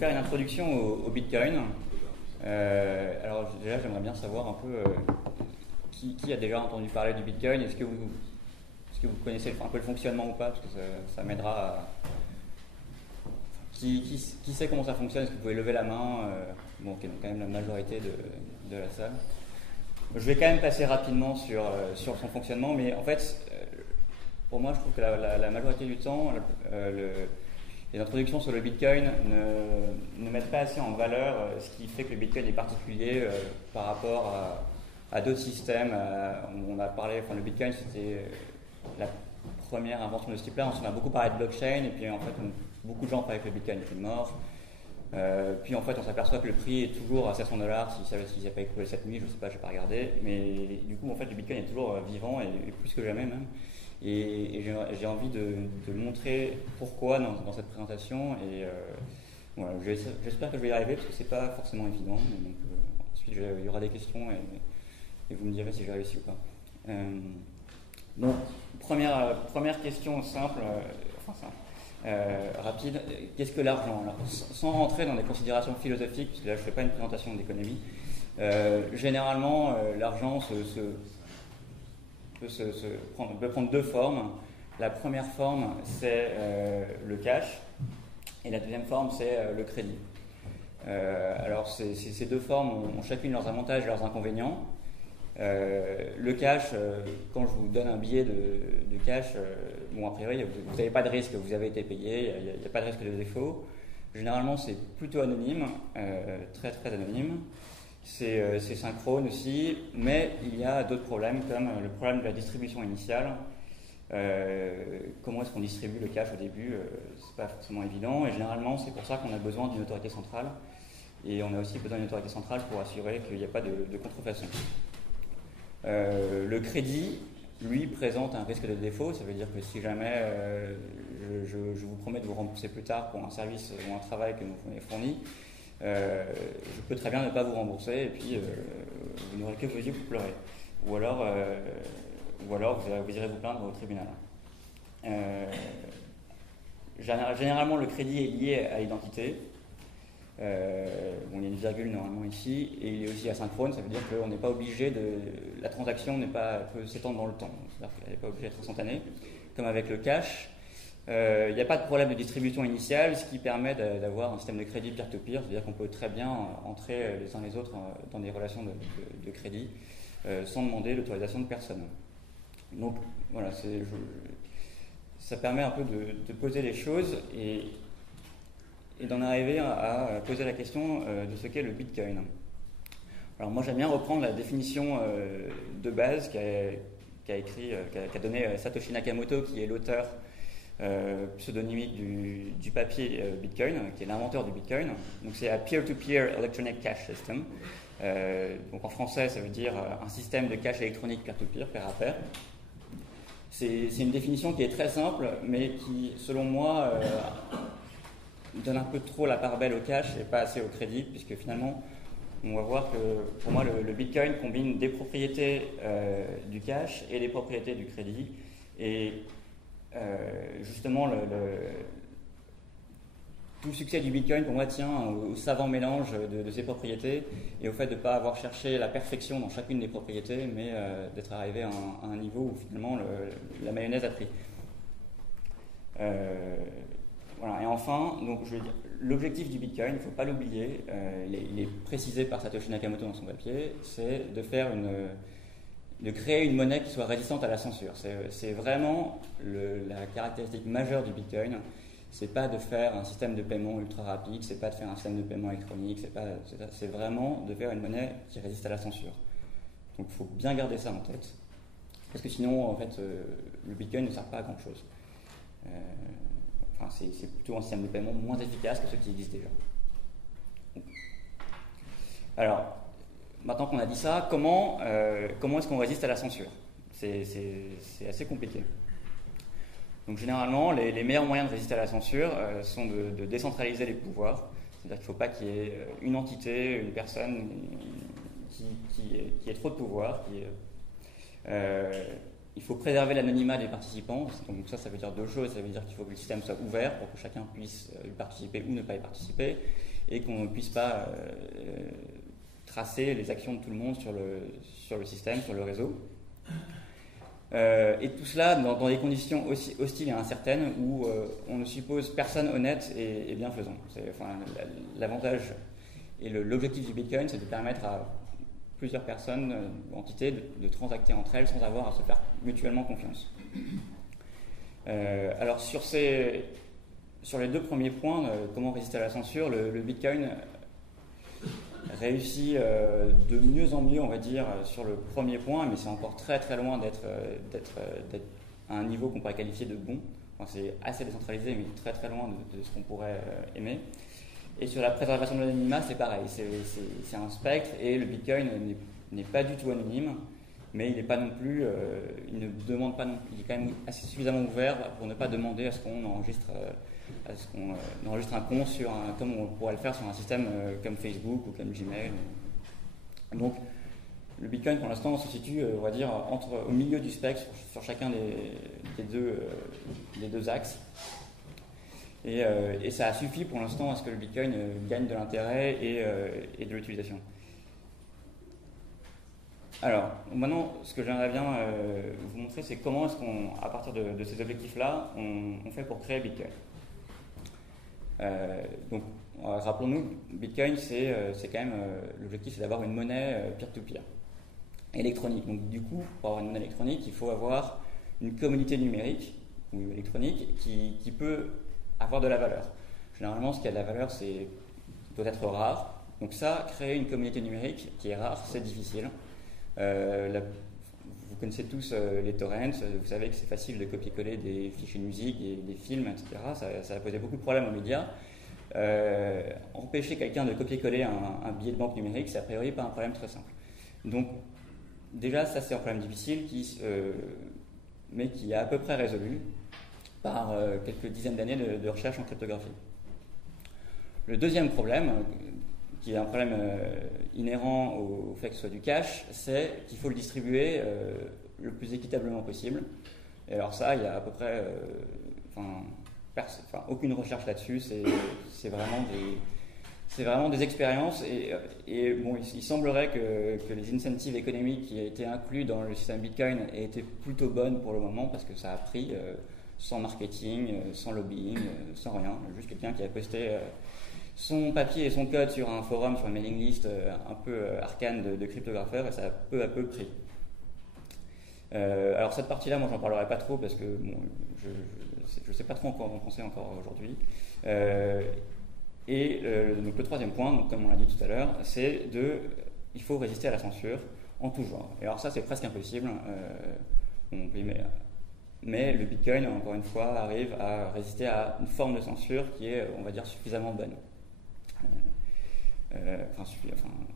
faire une introduction au Bitcoin. Alors déjà, j'aimerais bien savoir un peu qui a déjà entendu parler du Bitcoin. Est-ce que vous connaissez un peu le fonctionnement ou pas? Parce que ça m'aidera à... Qui sait comment ça fonctionne? Est-ce que vous pouvez lever la main? Bon, ok, donc quand même la majorité de la salle. Je vais quand même passer rapidement sur son fonctionnement, mais en fait, pour moi, je trouve que la majorité du temps, les introductions sur le Bitcoin ne mettent pas assez en valeur ce qui fait que le Bitcoin est particulier par rapport à d'autres systèmes. On a parlé, le Bitcoin, c'était la première invention de ce type-là. Ensuite, on a beaucoup parlé de blockchain, et puis en fait, beaucoup de gens parlaient que le Bitcoin était mort. Puis en fait, on s'aperçoit que le prix est toujours à $700. S'il n'a pas écoulé cette nuit, je ne sais pas, je n'ai pas regardé. Mais du coup, en fait, le Bitcoin est toujours vivant et plus que jamais même. Et j'ai envie de le montrer pourquoi dans cette présentation. Et voilà, j'espère que je vais y arriver parce que c'est pas forcément évident. Donc, ensuite, il y aura des questions et vous me direz si j'ai réussi ou pas. Donc, première question simple, rapide. Qu'est-ce que l'argent? Alors, sans rentrer dans des considérations philosophiques, parce que là je ne fais pas une présentation d'économie, généralement l'argent peut prendre deux formes. La première forme, c'est le cash, et la deuxième forme, c'est le crédit. Alors ces deux formes ont chacune leurs avantages et leurs inconvénients. Le cash, quand je vous donne un billet de cash, bon, a priori, vous n'avez pas de risque, vous avez été payé, il n'y a pas de risque de défaut. Généralement, c'est plutôt anonyme, très très anonyme. C'est synchrone aussi, mais il y a d'autres problèmes, comme le problème de la distribution initiale. Comment est-ce qu'on distribue le cash au début? C'est pas forcément évident, et généralement, c'est pour ça qu'on a besoin d'une autorité centrale. Et on a aussi besoin d'une autorité centrale pour assurer qu'il n'y a pas de contrefaçon. Le crédit, lui, présente un risque de défaut. Ça veut dire que si jamais je vous promets de vous rembourser plus tard pour un service ou un travail que vous m'avez fourni, je peux très bien ne pas vous rembourser et puis vous n'aurez que vos yeux pour pleurer. Ou alors vous irez vous plaindre au tribunal. Généralement, le crédit est lié à l'identité. Il y a une virgule normalement ici, et il est aussi asynchrone, ça veut dire qu'on n'est pas obligé la transaction peut s'étendre dans le temps, c'est-à-dire qu'elle n'est pas obligée d'être instantanée, comme avec le cash. Il n'y a pas de problème de distribution initiale, ce qui permet d'avoir un système de crédit peer-to-peer, c'est-à-dire qu'on peut très bien entrer les uns les autres dans des relations de crédit sans demander l'autorisation de personne. Donc voilà, ça permet un peu de poser les choses et d'en arriver à poser la question de ce qu'est le Bitcoin. Alors moi j'aime bien reprendre la définition de base qu'a donné Satoshi Nakamoto, qui est l'auteur pseudonymique du papier Bitcoin, qui est l'inventeur du Bitcoin. Donc c'est un peer-to-peer electronic cash system. Donc en français ça veut dire un système de cash électronique peer-to-peer, pair à pair. C'est une définition qui est très simple, mais qui, selon moi, donne un peu trop la part belle au cash et pas assez au crédit, puisque finalement, on va voir que pour moi, le Bitcoin combine des propriétés du cash et des propriétés du crédit. Et justement, tout le succès du Bitcoin, pour moi, tient au savant mélange de ces propriétés et au fait de ne pas avoir cherché la perfection dans chacune des propriétés, mais d'être arrivé à un niveau où finalement la mayonnaise a pris. Voilà. Et enfin, donc, je veux dire, l'objectif du Bitcoin, il ne faut pas l'oublier, il est précisé par Satoshi Nakamoto dans son papier, c'est de créer une monnaie qui soit résistante à la censure. C'est vraiment la caractéristique majeure du Bitcoin. C'est pas de faire un système de paiement ultra rapide, c'est pas de faire un système de paiement électronique, c'est vraiment de faire une monnaie qui résiste à la censure. Donc il faut bien garder ça en tête, parce que sinon, en fait, le Bitcoin ne sert pas à grand chose. C'est plutôt un système de paiement moins efficace que ceux qui existent déjà. Alors, maintenant qu'on a dit ça, comment est-ce qu'on résiste à la censure? C'est assez compliqué. Donc généralement, les meilleurs moyens de résister à la censure sont de décentraliser les pouvoirs. C'est-à-dire qu'il ne faut pas qu'il y ait une entité, une personne qui ait trop de pouvoir. Il faut préserver l'anonymat des participants. Donc ça veut dire deux choses. Ça veut dire qu'il faut que le système soit ouvert pour que chacun puisse y participer ou ne pas y participer. et qu'on ne puisse pas tracer les actions de tout le monde sur le système, sur le réseau. Et tout cela dans des conditions aussi hostiles et incertaines où on ne suppose personne honnête et bienfaisant. L'avantage et l'objectif du Bitcoin, c'est de permettre à plusieurs personnes, entités, de transacter entre elles sans avoir à se faire mutuellement confiance. Alors sur les deux premiers points, comment résister à la censure, le Bitcoin réussit de mieux en mieux, on va dire, sur le premier point, mais c'est encore très très loin d'être à un niveau qu'on pourrait qualifier de bon. Enfin, c'est assez décentralisé, mais très très loin de ce qu'on pourrait aimer. Et sur la préservation de l'anonymat, c'est pareil, c'est un spectre, et le Bitcoin n'est pas du tout anonyme, mais il n'est pas non plus, il ne demande pas non plus, il est quand même assez suffisamment ouvert pour ne pas demander à ce qu'on enregistre un compte comme on pourrait le faire sur un système comme Facebook ou comme Gmail. Donc, le Bitcoin, pour l'instant, se situe, on va dire, au milieu du spectre sur chacun des deux axes. Et ça a suffi pour l'instant à ce que le Bitcoin gagne de l'intérêt et de l'utilisation. Alors, maintenant, ce que j'aimerais bien vous montrer, c'est comment est-ce qu'on, à partir de ces objectifs-là, on fait pour créer Bitcoin. Donc, rappelons-nous, Bitcoin, c'est quand même, l'objectif, c'est d'avoir une monnaie peer-to-peer, électronique. Donc, du coup, pour avoir une monnaie électronique, il faut avoir une communauté numérique ou électronique qui peut avoir de la valeur. Généralement, ce qui a de la valeur, doit être rare. Donc ça, créer une communauté numérique qui est rare, c'est difficile. Vous connaissez tous les torrents, vous savez que c'est facile de copier-coller des fichiers de musique, des films, etc. Ça a posé beaucoup de problèmes aux médias. Empêcher quelqu'un de copier-coller un billet de banque numérique, c'est a priori pas un problème très simple. Donc déjà, ça c'est un problème difficile mais qui est à peu près résolu par quelques dizaines d'années de recherche en cryptographie. Le deuxième problème, qui est un problème inhérent au fait que ce soit du cash, c'est qu'il faut le distribuer le plus équitablement possible. Et alors ça, il y a à peu près aucune recherche là-dessus, c'est vraiment des expériences et bon, il semblerait que les incentives économiques qui ont été inclus dans le système Bitcoin aient été plutôt bonnes pour le moment parce que ça a pris sans marketing, sans lobbying, sans rien, juste quelqu'un qui a posté son papier et son code sur un forum, sur une mailing list un peu arcane de cryptographeurs et ça a peu à peu pris. Alors cette partie-là, moi j'en parlerai pas trop parce que bon, je sais pas trop encore en penser encore aujourd'hui. Donc le troisième point, donc, comme on l'a dit tout à l'heure, c'est il faut résister à la censure en tout genre. Et alors ça c'est presque impossible. Mais le Bitcoin, encore une fois, arrive à résister à une forme de censure qui est, on va dire, suffisamment bonne.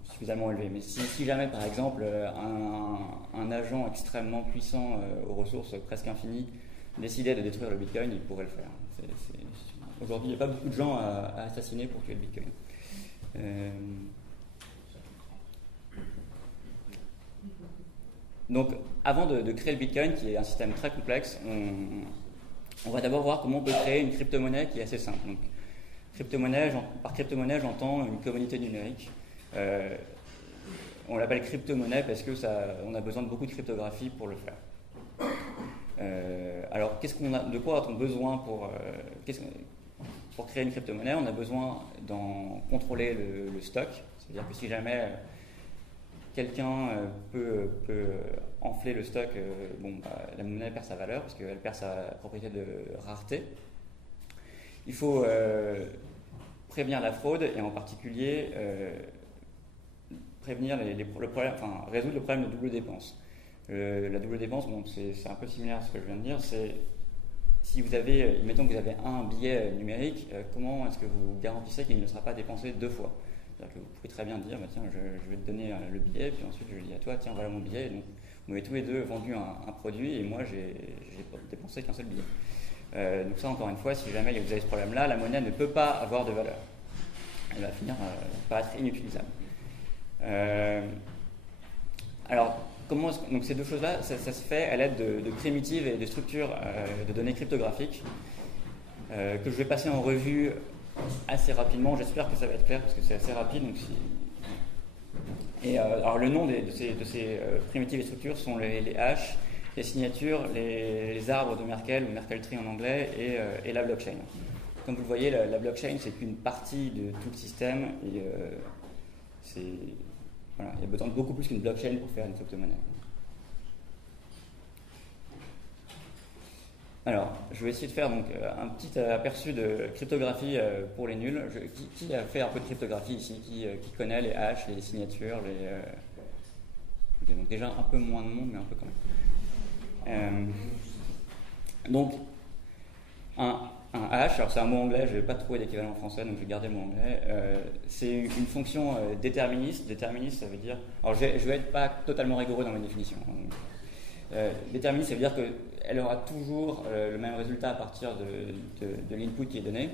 Suffisamment élevée. Mais si jamais, par exemple, un agent extrêmement puissant aux ressources presque infinies décidait de détruire le Bitcoin, il pourrait le faire. Aujourd'hui, il n'y a pas beaucoup de gens à assassiner pour tuer le Bitcoin. Donc, avant de créer le Bitcoin, qui est un système très complexe, on va d'abord voir comment on peut créer une crypto-monnaie qui est assez simple. Donc, par crypto-monnaie, j'entends une communauté numérique. On l'appelle crypto-monnaie parce on a besoin de beaucoup de cryptographie pour le faire. Alors, de quoi a-t-on besoin pour créer une crypto-monnaie? On a besoin d'en contrôler le stock. C'est-à-dire que si jamais quelqu'un peut enfler le stock, la monnaie perd sa valeur parce qu'elle perd sa propriété de rareté. Il faut prévenir la fraude et en particulier prévenir résoudre le problème de double dépense. La double dépense, c'est un peu similaire à ce que je viens de dire. C'est si vous avez, mettons que vous avez un billet numérique, comment est-ce que vous garantissez qu'il ne sera pas dépensé deux fois? C'est-à-dire que vous pouvez très bien dire, tiens, je vais te donner le billet, puis ensuite je dis à toi, tiens, voilà mon billet. Donc, vous m'avez tous les deux vendu un produit et moi j'ai dépensé qu'un seul billet. Donc ça, encore une fois, si jamais vous avez ce problème-là, la monnaie ne peut pas avoir de valeur. Elle va finir par être inutilisable. Alors, donc ces deux choses-là, ça se fait à l'aide de primitives et de structures de données cryptographiques que je vais passer en revue assez rapidement. J'espère que ça va être clair parce que c'est assez rapide. Donc alors le nom de ces primitives et structures sont les hashes, les signatures, les arbres de Merkle ou Merkle tree en anglais et la blockchain. Comme vous le voyez, la blockchain c'est qu'une partie de tout le système et voilà, il y a besoin de beaucoup plus qu'une blockchain pour faire une crypto-monnaie. Alors, je vais essayer de faire donc un petit aperçu de cryptographie pour les nuls. Qui a fait un peu de cryptographie ici, qui connaît les hashes, les signatures, donc déjà un peu moins de monde, mais un peu quand même. Donc, un hash, alors c'est un mot anglais, je n'ai pas trouvé d'équivalent en français, donc je vais garder le mot anglais. C'est une fonction déterministe. Déterministe, ça veut dire... Alors, je vais être pas totalement rigoureux dans ma définition. Déterministe, ça veut dire qu'elle aura toujours le même résultat à partir de l'input qui est donné.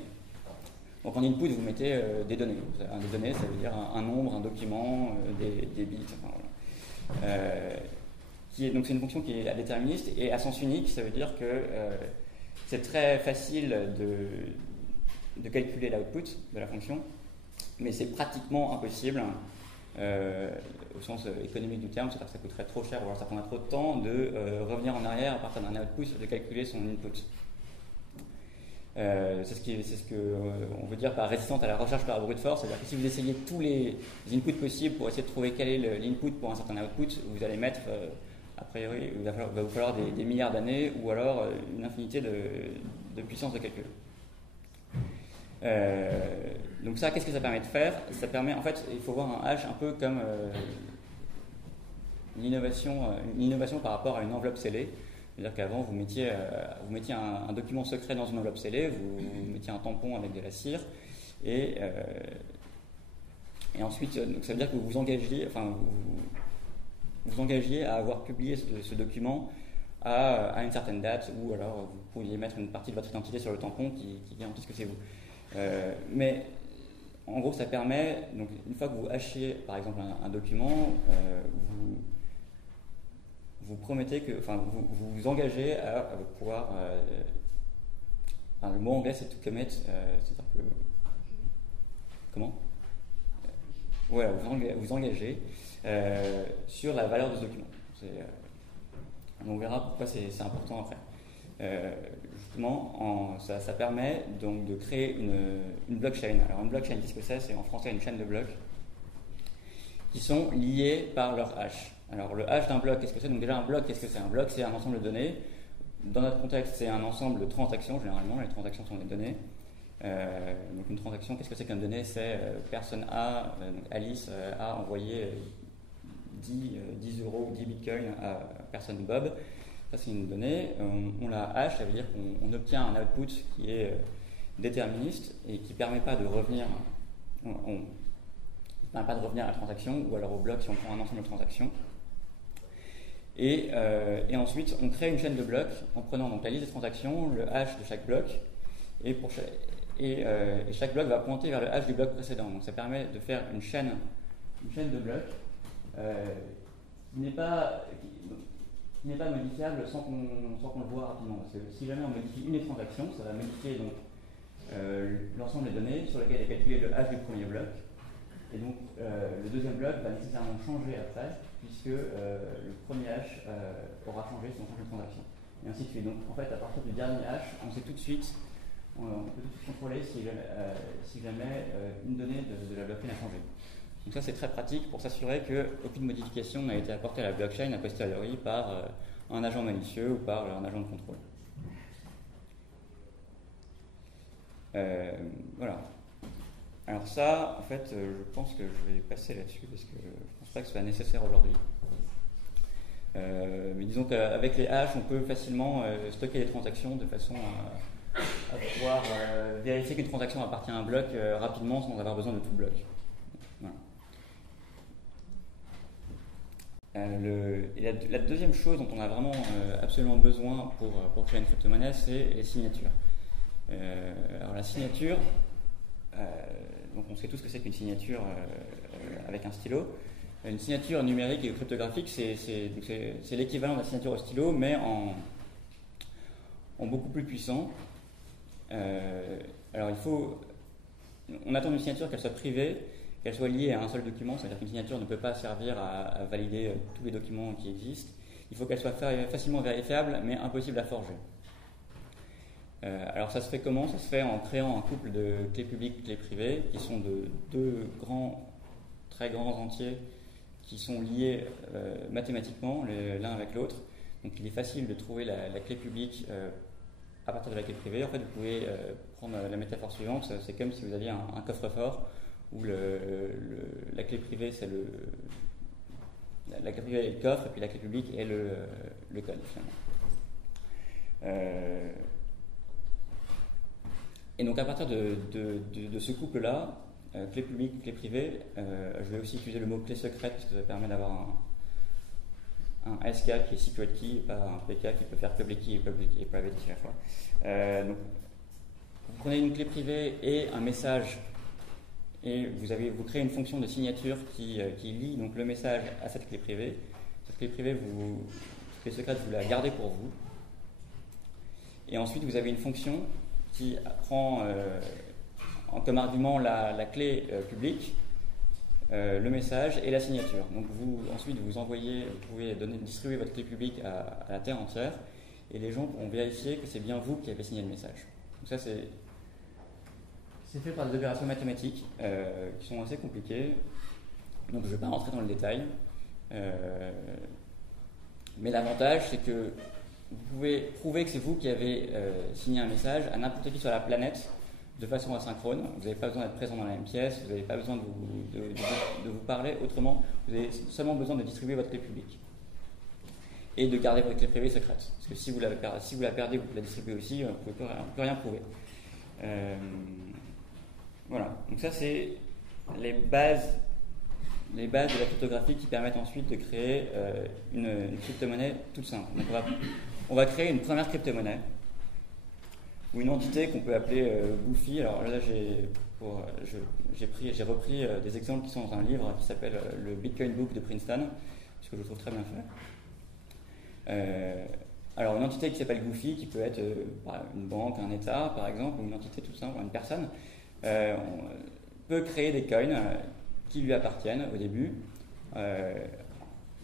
Donc en input, vous mettez des données. Des données, ça veut dire un nombre, un document, des bits. Enfin, voilà. Donc c'est une fonction qui est déterministe et à sens unique, ça veut dire que c'est très facile de calculer l'output de la fonction, mais c'est pratiquement impossible. Au sens économique du terme, c'est-à-dire que ça coûterait trop cher, ou alors ça prendrait trop de temps de revenir en arrière à partir d'un output, de calculer son input. C'est ce qu'on veut dire par résistante à la recherche par brute force, c'est-à-dire que si vous essayez tous les inputs possibles pour essayer de trouver quel est l'input pour un certain output, vous allez mettre, a priori, il va vous falloir des milliards d'années ou alors une infinité de puissance de calcul. Donc ça, qu'est-ce que ça permet de faire? Ça permet, en fait, il faut voir un hash un peu comme une innovation par rapport à une enveloppe scellée. C'est-à-dire qu'avant, vous mettiez un document secret dans une enveloppe scellée, vous mettiez un tampon avec de la cire, et ensuite, donc ça veut dire que vous vous engagiez à avoir publié ce document à une certaine date, ou alors vous pouviez mettre une partie de votre identité sur le tampon qui garantit que c'est vous. Mais en gros, ça permet, donc une fois que vous hashez par exemple un document, vous promettez que, vous vous engagez à pouvoir. Le mot anglais c'est to commit, c'est-à-dire que. Comment? Voilà, vous engagez sur la valeur de ce document. On verra pourquoi c'est important après. Justement, ça permet donc de créer une blockchain. Alors une blockchain, qu'est-ce que c'est? C'est en français une chaîne de blocs qui sont liés par leur hash. Alors le hash d'un bloc, qu'est-ce que c'est? Donc déjà un bloc, qu'est-ce que c'est? Un bloc, c'est un ensemble de données. Dans notre contexte, c'est un ensemble de transactions. Généralement, les transactions sont des données. Donc une transaction, qu'est-ce que c'est qu'une donnée? C'est personne A, donc Alice a envoyé 10 euros, 10 bitcoins à personne Bob. Ça c'est une donnée, on la hash, ça veut dire qu'on obtient un output qui est déterministe et qui ne permet pas de revenir à la transaction ou alors au bloc si on prend un ensemble de transactions. Et ensuite on crée une chaîne de blocs en prenant donc la liste des transactions, le hash de chaque bloc et chaque bloc va pointer vers le hash du bloc précédent. Donc ça permet de faire une chaîne de blocs qui n'est pas modifiable sans qu'on le voit rapidement. Parce que si jamais on modifie une des transactions, ça va modifier donc l'ensemble des données sur lesquelles est calculé le hash du premier bloc. Et donc le deuxième bloc va nécessairement changer après, puisque le premier hash aura changé si on change de transaction. Et ainsi de suite. Donc en fait, à partir du dernier hash, on peut tout de suite contrôler si jamais une donnée de la blockchain a changé. Donc ça c'est très pratique pour s'assurer qu'aucune modification n'a été apportée à la blockchain a posteriori par un agent malicieux ou par un agent de contrôle. Voilà. Alors ça, en fait, je pense que je vais passer là-dessus parce que je ne pense pas que ce soit nécessaire aujourd'hui. Mais disons qu'avec les hashes, on peut facilement stocker les transactions de façon à pouvoir vérifier qu'une transaction appartient à un bloc rapidement sans avoir besoin de tout le bloc. Voilà. La deuxième chose dont on a vraiment absolument besoin pour créer une crypto-monnaie, c'est les signatures. Alors la signature, donc on sait tous ce que c'est qu'une signature avec un stylo. Une signature numérique et cryptographique, c'est l'équivalent de la signature au stylo, mais en beaucoup plus puissant. Alors il faut on attend d'une signature qu'elle soit privée, qu'elle soit liée à un seul document, c'est-à-dire qu'une signature ne peut pas servir à valider tous les documents qui existent. Il faut qu'elle soit facilement vérifiable, mais impossible à forger. Alors ça se fait comment? Ça se fait en créant un couple de clés publiques, clés privées, qui sont de deux très grands entiers qui sont liés mathématiquement l'un avec l'autre. Donc il est facile de trouver la clé publique à partir de la clé privée. En fait, vous pouvez prendre la métaphore suivante, c'est comme si vous aviez un coffre-fort où la clé privée c'est la clé privée est le coffre et puis la clé publique est le code finalement. Et donc à partir de ce couple-là, clé publique, clé privée, je vais aussi utiliser le mot clé secrète parce que ça permet d'avoir un SK qui est secret key et pas un PK qui peut faire public key et private key à la fois. Donc, vous prenez une clé privée et un message et vous créez une fonction de signature qui lie donc le message à cette clé privée. Cette clé privée, cette clé secrète, vous la gardez pour vous. Et ensuite, vous avez une fonction qui prend comme argument la clé publique, le message et la signature. Donc ensuite vous pouvez distribuer votre clé publique à la terre entière et les gens pourront vérifier que c'est bien vous qui avez signé le message. Donc ça c'est fait par des opérations mathématiques qui sont assez compliquées. Donc je ne vais pas rentrer dans le détail. Mais l'avantage c'est que vous pouvez prouver que c'est vous qui avez signé un message à n'importe qui sur la planète de façon asynchrone. Vous n'avez pas besoin d'être présent dans la même pièce, vous n'avez pas besoin de vous parler autrement, vous avez seulement besoin de distribuer votre clé publique et de garder votre clé privée secrète. Parce que si vous la perdez ou que vous la distribuez aussi, vous ne pouvez plus rien prouver. Voilà, donc ça c'est les bases de la cryptographie qui permettent ensuite de créer une crypto-monnaie toute simple. Donc on va créer une première crypto-monnaie ou une entité qu'on peut appeler Goofy. Alors là, j'ai repris des exemples qui sont dans un livre qui s'appelle le Bitcoin Book de Princeton, ce que je trouve très bien fait. Alors une entité qui s'appelle Goofy, qui peut être une banque, un État par exemple, ou une entité toute simple, une personne, peut créer des coins qui lui appartiennent au début.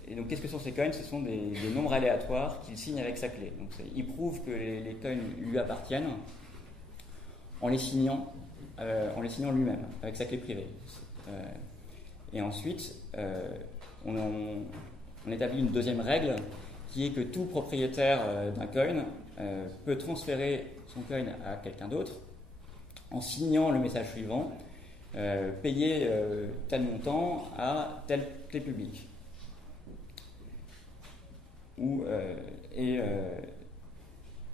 Et donc, qu'est-ce que sont ces coins? Ce sont des nombres aléatoires qu'il signe avec sa clé. Donc, il prouve que les coins lui appartiennent en les signant lui-même avec sa clé privée. Et ensuite, on établit une deuxième règle qui est que tout propriétaire d'un coin peut transférer son coin à quelqu'un d'autre en signant le message suivant, payer tel montant à telle clé publique.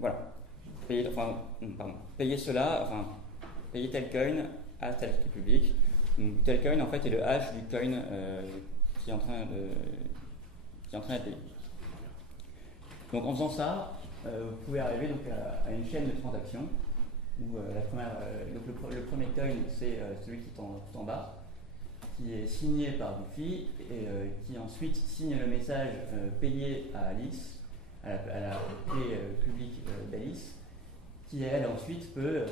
Voilà, payer tel coin à tel clé publique. Donc, tel coin en fait est le hash du coin qui est en train d'être payé. Donc en faisant ça, vous pouvez arriver donc à une chaîne de transactions où le premier coin c'est celui qui est tout en bas, qui est signé par Goofy et qui ensuite signe le message payé à Alice, à la clé publique d'Alice, qui elle ensuite peut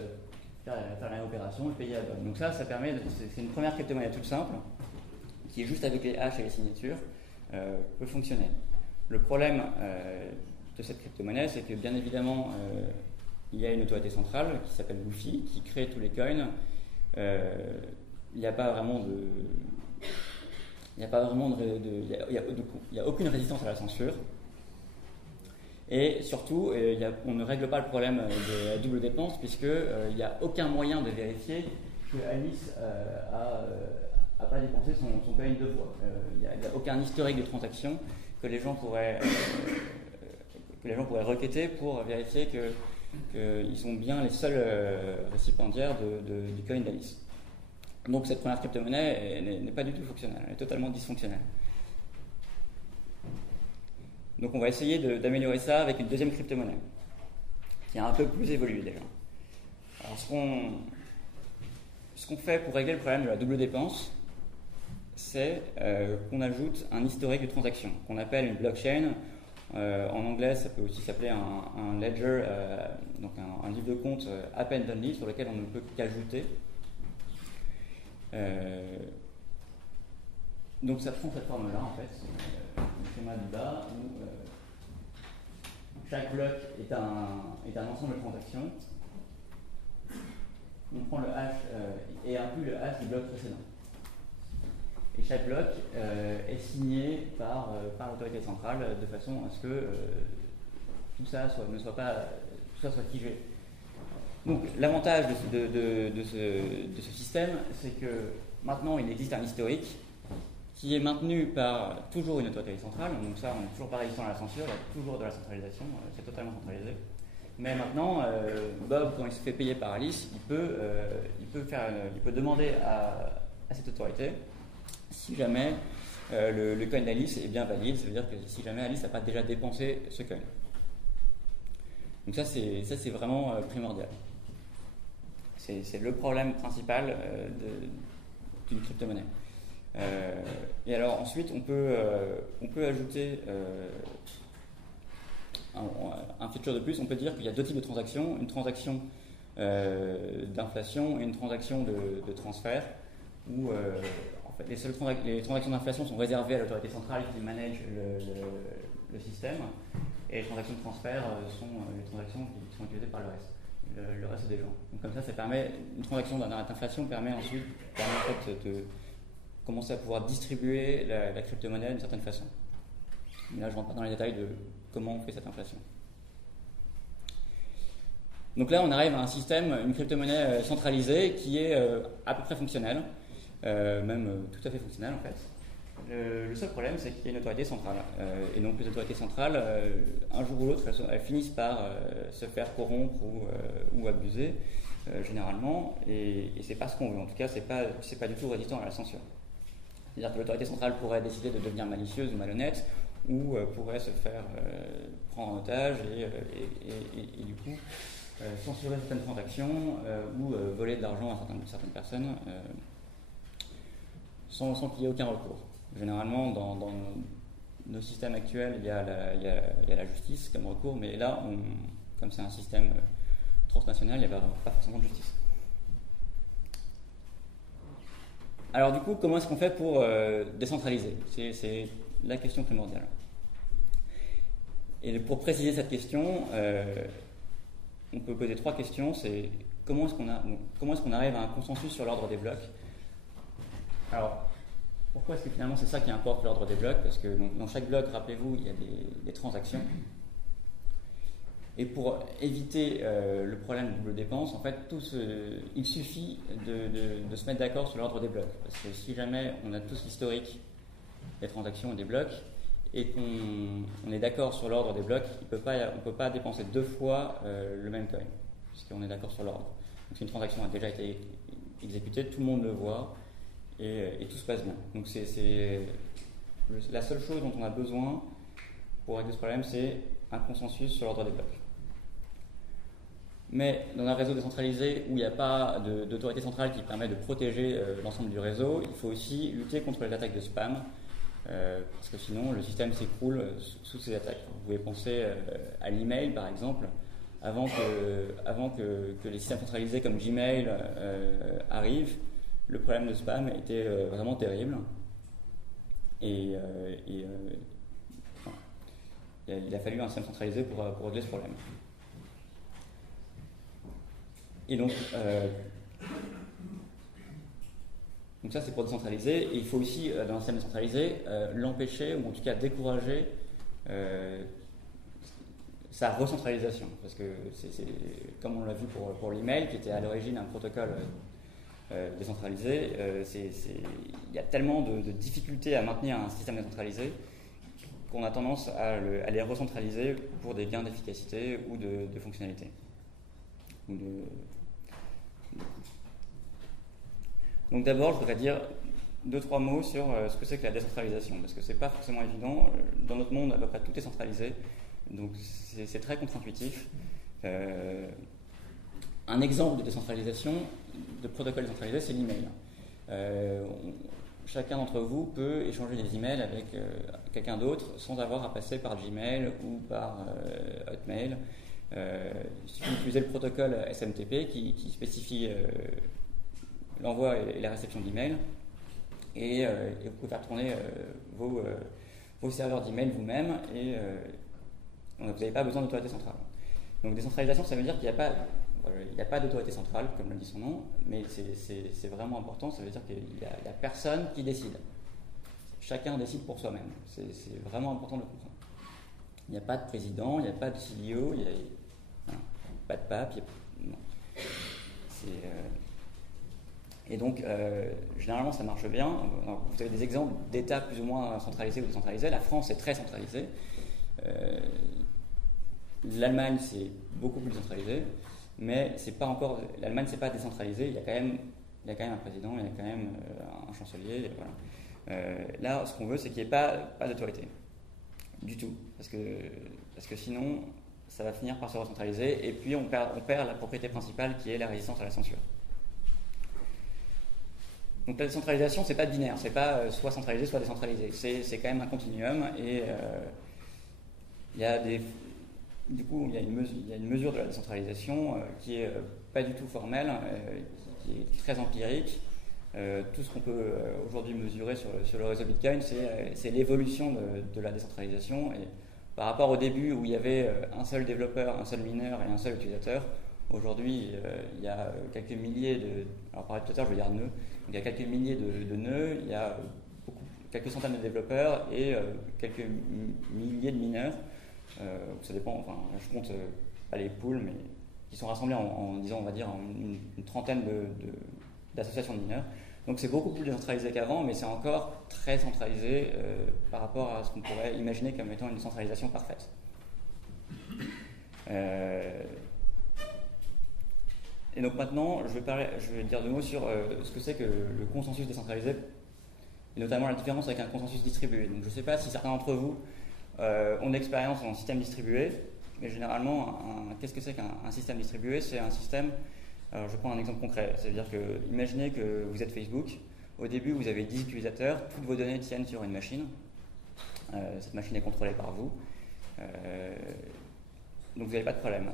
faire la même opération et payer à Bob. Donc ça permet, c'est une première crypto-monnaie toute simple, qui est juste avec les hashes et les signatures, peut fonctionner. Le problème de cette crypto-monnaie, c'est que bien évidemment, il y a une autorité centrale qui s'appelle Goofy, qui crée tous les coins. Il n'y a pas vraiment il n'y a aucune résistance à la censure. Et surtout, on ne règle pas le problème de la double dépense, puisqu'il n'y a aucun moyen de vérifier que Alice n'a pas dépensé son coin deux fois. Il n'y a aucun historique de transaction que les gens pourraient requêter pour vérifier qu'ils sont bien les seuls récipiendaires du coin d'Alice. Donc cette première crypto-monnaie n'est pas du tout fonctionnelle, elle est totalement dysfonctionnelle. Donc on va essayer d'améliorer ça avec une deuxième crypto-monnaie, qui est un peu plus évoluée déjà. Alors ce qu'on fait pour régler le problème de la double dépense, c'est qu'on ajoute un historique de transactions, qu'on appelle une blockchain. En anglais, ça peut aussi s'appeler un ledger, donc un livre de compte append only, sur lequel on ne peut qu'ajouter. Donc ça prend cette forme-là en fait, le schéma du bas où chaque bloc est un ensemble de transactions. On prend le hash et inclut le hash du bloc précédent. Et chaque bloc est signé par l'autorité centrale de façon à ce que tout ça soit figé. Donc l'avantage de ce système, c'est que maintenant il existe un historique qui est maintenu par toujours une autorité centrale. Donc ça, on n'est toujours pas résistant à la censure, il y a toujours de la centralisation, c'est totalement centralisé. Mais maintenant, Bob, quand il se fait payer par Alice, il peut demander à cette autorité si jamais le coin d'Alice est bien valide, ça veut dire que si jamais Alice n'a pas déjà dépensé ce coin. Donc ça c'est vraiment primordial. C'est le problème principal d'une crypto-monnaie. Et alors ensuite on peut ajouter un feature de plus. On peut dire qu'il y a deux types de transactions, une transaction d'inflation et une transaction de transfert, où en fait, les transactions d'inflation sont réservées à l'autorité centrale qui manage le système, et les transactions de transfert sont les transactions qui sont utilisées par le reste des gens. Donc comme ça permet, une transaction d'inflation permet en fait de commencer à pouvoir distribuer la crypto-monnaie d'une certaine façon. Mais là, je ne rentre pas dans les détails de comment on fait cette inflation. Donc là, on arrive à un système, une crypto-monnaie centralisée qui est à peu près fonctionnelle, même tout à fait fonctionnelle en fait. Le seul problème, c'est qu'il y a une autorité centrale. Et donc les autorités centrales, un jour ou l'autre, elles finissent par se faire corrompre ou abuser, généralement, et c'est pas ce qu'on veut. En tout cas, c'est pas du tout résistant à la censure. C'est-à-dire que l'autorité centrale pourrait décider de devenir malicieuse ou malhonnête, ou pourrait se faire prendre en otage et du coup censurer certaines transactions ou voler de l'argent à certaines personnes sans qu'il y ait aucun recours. Généralement, dans nos systèmes actuels, il y a la justice comme recours, mais là, comme c'est un système transnational, il n'y a pas forcément de justice. Alors du coup, comment est-ce qu'on fait pour décentraliser ? C'est la question primordiale. Et pour préciser cette question, on peut poser trois questions. C'est comment est-ce qu'on arrive à un consensus sur l'ordre des blocs ? Alors, pourquoi est-ce que finalement c'est ça qui importe, l'ordre des blocs ? Parce que dans chaque bloc, rappelez-vous, il y a des transactions. Et pour éviter le problème de double dépense, en fait, il suffit de se mettre d'accord sur l'ordre des blocs. Parce que si jamais on a tous l'historique des transactions et des blocs, et qu'on est d'accord sur l'ordre des blocs, on ne peut pas dépenser deux fois le même coin, puisqu'on est d'accord sur l'ordre. Donc si une transaction a déjà été exécutée, tout le monde le voit, et tout se passe bien. Donc c'est la seule chose dont on a besoin pour régler ce problème, c'est un consensus sur l'ordre des blocs. Mais dans un réseau décentralisé où il n'y a pas d'autorité centrale qui permet de protéger l'ensemble du réseau, il faut aussi lutter contre les attaques de spam, parce que sinon le système s'écroule sous ces attaques. Vous pouvez penser à l'email par exemple. Avant que les systèmes centralisés comme Gmail arrivent, le problème de spam était vraiment terrible. Et il a fallu un système centralisé pour régler ce problème. Et donc ça c'est pour décentraliser, et il faut aussi dans un système décentralisé l'empêcher, ou en tout cas décourager sa recentralisation, parce que c'est comme on l'a vu pour l'email, qui était à l'origine un protocole décentralisé, il y a tellement de difficultés à maintenir un système décentralisé qu'on a tendance à les recentraliser pour des gains d'efficacité ou de fonctionnalité. Donc d'abord, je voudrais dire 2-3 mots sur ce que c'est que la décentralisation, parce que c'est pas forcément évident. Dans notre monde, à peu près tout est centralisé, donc c'est très contre-intuitif. Un exemple de décentralisation, de protocole décentralisé, c'est l'email. Chacun d'entre vous peut échanger des emails avec quelqu'un d'autre sans avoir à passer par Gmail ou par Hotmail. Il suffit d'utiliser le protocole SMTP qui spécifie l'envoi et la réception d'emails. Et vous pouvez faire tourner vos serveurs d'email vous-même et vous n'avez pas besoin d'autorité centrale. Donc décentralisation, ça veut dire qu'il n'y a pas d'autorité centrale, comme le dit son nom, mais c'est vraiment important, ça veut dire qu'il n'y a personne qui décide. Chacun décide pour soi-même. C'est vraiment important de le comprendre. Il n'y a pas de président, il n'y a pas de CEO, il n'y a pas de pape. Non. Et donc, généralement, ça marche bien. Alors, vous avez des exemples d'États plus ou moins centralisés ou décentralisés. La France est très centralisée. L'Allemagne, c'est beaucoup plus décentralisé. Mais c'est pas encore. L'Allemagne, c'est pas décentralisé. Il y a quand même un président, il y a quand même un chancelier. Voilà. Là, ce qu'on veut, c'est qu'il n'y ait pas d'autorité. Du tout. Parce que sinon, ça va finir par se recentraliser. Et puis, on perd la propriété principale qui est la résistance à la censure. Donc la décentralisation, c'est pas binaire, c'est pas soit centralisé, soit décentralisé. C'est quand même un continuum et il y a une mesure de la décentralisation qui est pas du tout formelle, qui est très empirique. Tout ce qu'on peut aujourd'hui mesurer sur le réseau Bitcoin, c'est l'évolution de la décentralisation. Et par rapport au début où il y avait un seul développeur, un seul mineur et un seul utilisateur, aujourd'hui il y a quelques milliers alors par utilisateur je veux dire nœuds, donc il y a quelques milliers de nœuds, il y a quelques centaines de développeurs et quelques milliers de mineurs. Ça dépend, enfin je compte pas les pools, mais qui sont rassemblés disons, on va dire, en une trentaine d'associations de mineurs. Donc c'est beaucoup plus décentralisé qu'avant, mais c'est encore très centralisé par rapport à ce qu'on pourrait imaginer comme étant une centralisation parfaite. Et donc maintenant, je vais dire 2 mots sur ce que c'est que le consensus décentralisé, et notamment la différence avec un consensus distribué. Donc je ne sais pas si certains d'entre vous ont d'expérience en système distribué, mais généralement, qu'est-ce que c'est qu'un système distribué? C'est un système. Alors je prends un exemple concret, c'est-à-dire que imaginez que vous êtes Facebook, au début vous avez 10 utilisateurs, toutes vos données tiennent sur une machine, cette machine est contrôlée par vous, donc vous n'avez pas de problème.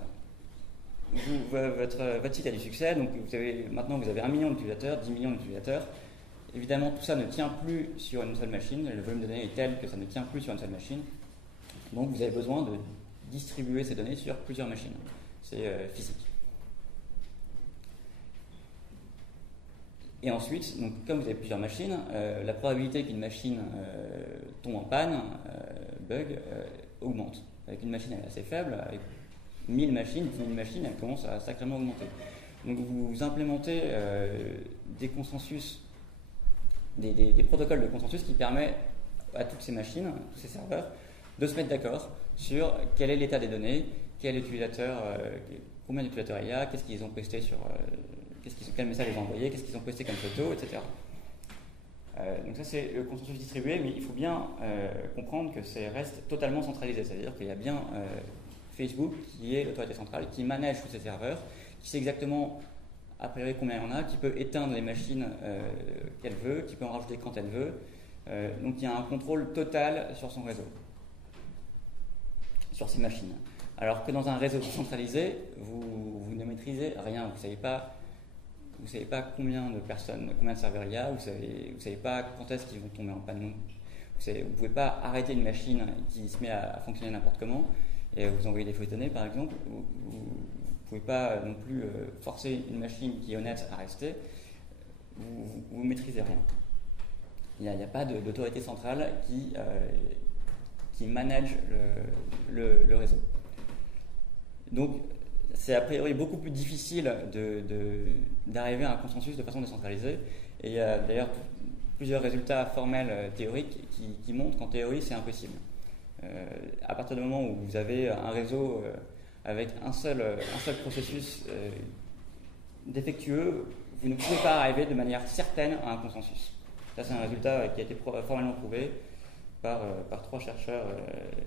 Votre site a du succès, donc maintenant vous avez 1 million d'utilisateurs, 10 millions d'utilisateurs, évidemment tout ça ne tient plus sur une seule machine, le volume de données est tel que ça ne tient plus sur une seule machine, donc vous avez besoin de distribuer ces données sur plusieurs machines, c'est physique. Et ensuite, donc, comme vous avez plusieurs machines, la probabilité qu'une machine tombe en panne, bug, augmente. Avec une machine, elle est assez faible. Avec 1000 machines, 10 000 machines, elle commence à sacrément augmenter. Donc vous implémentez des consensus, des protocoles de consensus qui permettent à toutes ces machines, tous ces serveurs, de se mettre d'accord sur quel est l'état des données, combien d'utilisateurs il y a, qu'est-ce qu'ils ont posté sur... quel message ils ont envoyé, qu'est-ce qu'ils ont posté comme photo, etc. Donc ça c'est le consensus distribué, mais il faut bien comprendre que ça reste totalement centralisé, c'est-à-dire qu'il y a bien Facebook qui est l'autorité centrale, qui manage tous ces serveurs, qui sait exactement a priori combien il y en a, qui peut éteindre les machines qu'elle veut, qui peut en rajouter quand elle veut, donc il y a un contrôle total sur son réseau, sur ses machines. Alors que dans un réseau centralisé, vous ne maîtrisez rien, vous ne savez pas combien de personnes, combien de serveurs il y a, vous savez pas quand est-ce qu'ils vont tomber en panne. Vous ne pouvez pas arrêter une machine qui se met à fonctionner n'importe comment et vous envoyer des fausses données par exemple. Vous ne pouvez pas non plus forcer une machine qui est honnête à rester. Vous ne maîtrisez rien. Il n'y a pas d'autorité centrale qui manage le réseau. Donc, c'est a priori beaucoup plus difficile d'arriver à un consensus de façon décentralisée. Et il y a d'ailleurs plusieurs résultats formels théoriques qui montrent qu'en théorie, c'est impossible. À partir du moment où vous avez un réseau avec un seul processus défectueux, vous ne pouvez pas arriver de manière certaine à un consensus. Ça, c'est un résultat qui a été formellement prouvé par 3 chercheurs,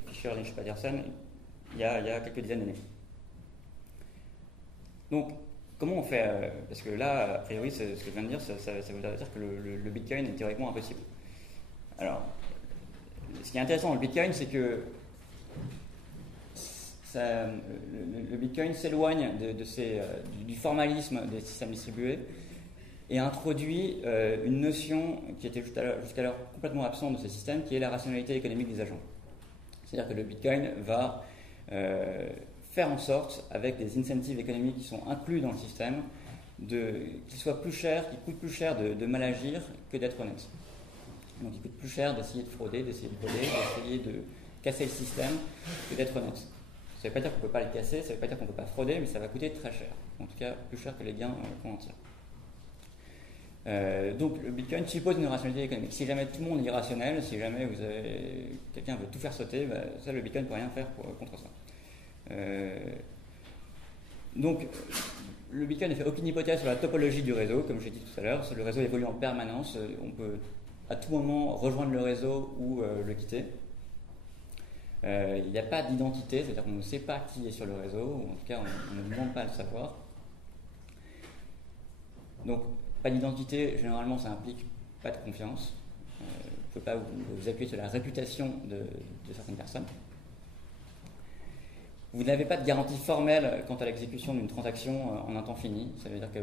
Fisher, Lynch et Patterson, il y a quelques dizaines d'années. Donc, comment on fait parce que là, a priori, ce que je viens de dire, ça veut dire que le Bitcoin est théoriquement impossible. Alors, ce qui est intéressant dans le Bitcoin, c'est que le Bitcoin s'éloigne du formalisme des systèmes distribués et introduit une notion qui était jusqu'alors complètement absente de ces systèmes, qui est la rationalité économique des agents. C'est-à-dire que le Bitcoin va faire en sorte, avec des incentives économiques qui sont inclus dans le système, qu'il soit plus cher, qu'il coûte plus cher de mal agir que d'être honnête. Donc il coûte plus cher d'essayer de frauder, d'essayer de voler, d'essayer de casser le système que d'être honnête. Ça ne veut pas dire qu'on ne peut pas le casser, ça ne veut pas dire qu'on ne peut pas frauder, mais ça va coûter très cher. En tout cas, plus cher que les gains qu'on en tire. Donc le Bitcoin suppose une rationalité économique. Si jamais tout le monde est irrationnel, si jamais quelqu'un veut tout faire sauter, ça, le Bitcoin ne peut rien faire contre ça. Donc le Bitcoin ne fait aucune hypothèse sur la topologie du réseau, comme j'ai dit tout à l'heure. Le réseau évolue en permanence, on peut à tout moment rejoindre le réseau ou le quitter. Il n'y a pas d'identité, c'est-à-dire qu'on ne sait pas qui est sur le réseau, ou en tout cas on ne demande pas à le savoir. Donc pas d'identité, généralement ça implique pas de confiance. Vous ne pouvez pas vous appuyer sur la réputation de certaines personnes. Vous n'avez pas de garantie formelle quant à l'exécution d'une transaction en un temps fini. Ça veut dire que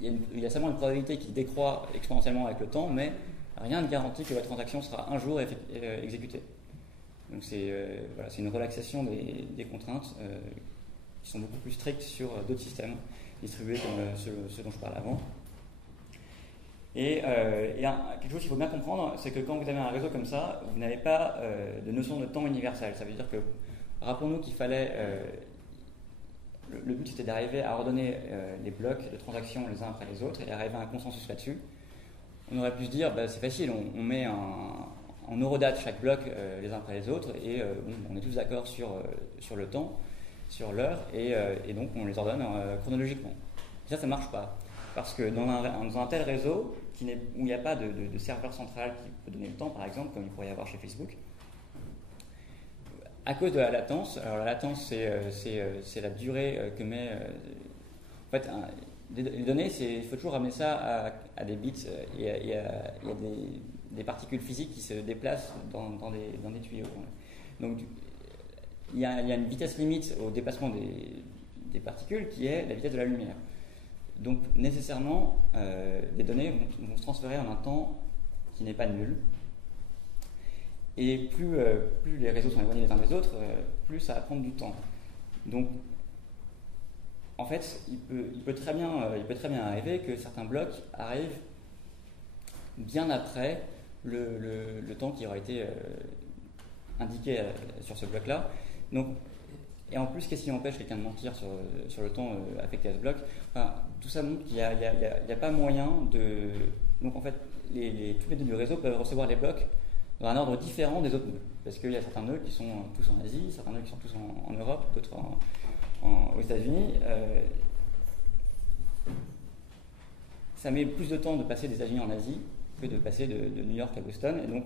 il y a seulement une probabilité qui décroît exponentiellement avec le temps, mais rien ne garantit que votre transaction sera un jour exécutée. Donc c'est une relaxation des contraintes qui sont beaucoup plus strictes sur d'autres systèmes distribués comme ceux dont je parlais avant. Et quelque chose qu'il faut bien comprendre, c'est que quand vous avez un réseau comme ça, vous n'avez pas de notion de temps universel. Ça veut dire que, rappelons-nous qu'il fallait... le but c'était d'arriver à ordonner les blocs de transactions les uns après les autres et arriver à un consensus là-dessus. On aurait pu se dire, c'est facile, on met en eurodate chaque bloc les uns après les autres et on est tous d'accord sur le temps, sur l'heure et donc on les ordonne chronologiquement. Ça ne marche pas. Parce que dans un tel réseau où il n'y a pas de serveur central qui peut donner le temps, par exemple, comme il pourrait y avoir chez Facebook, à cause de la latence, alors la latence c'est la durée que met... en fait, les données, il faut toujours ramener ça à des bits. Il y a des particules physiques qui se déplacent dans des tuyaux. Donc il y a une vitesse limite au déplacement des particules qui est la vitesse de la lumière. Donc nécessairement, les données vont se transférer en un temps qui n'est pas nul. Et plus les réseaux sont éloignés les uns des autres, plus ça va prendre du temps. Donc, en fait, il peut très bien arriver que certains blocs arrivent bien après le temps qui aura été indiqué sur ce bloc-là. Donc, et en plus, qu'est-ce qui empêche quelqu'un de mentir sur le temps affecté à ce bloc? Tout ça montre qu'il n'y a pas moyen de... Donc en fait, tous les nœuds du réseau peuvent recevoir les blocs dans un ordre différent des autres nœuds. Parce qu'il y a certains nœuds qui sont tous en Asie, certains nœuds qui sont tous en Europe, d'autres aux États-Unis. Ça met plus de temps de passer des États-Unis en Asie que de passer de New York à Boston. Et donc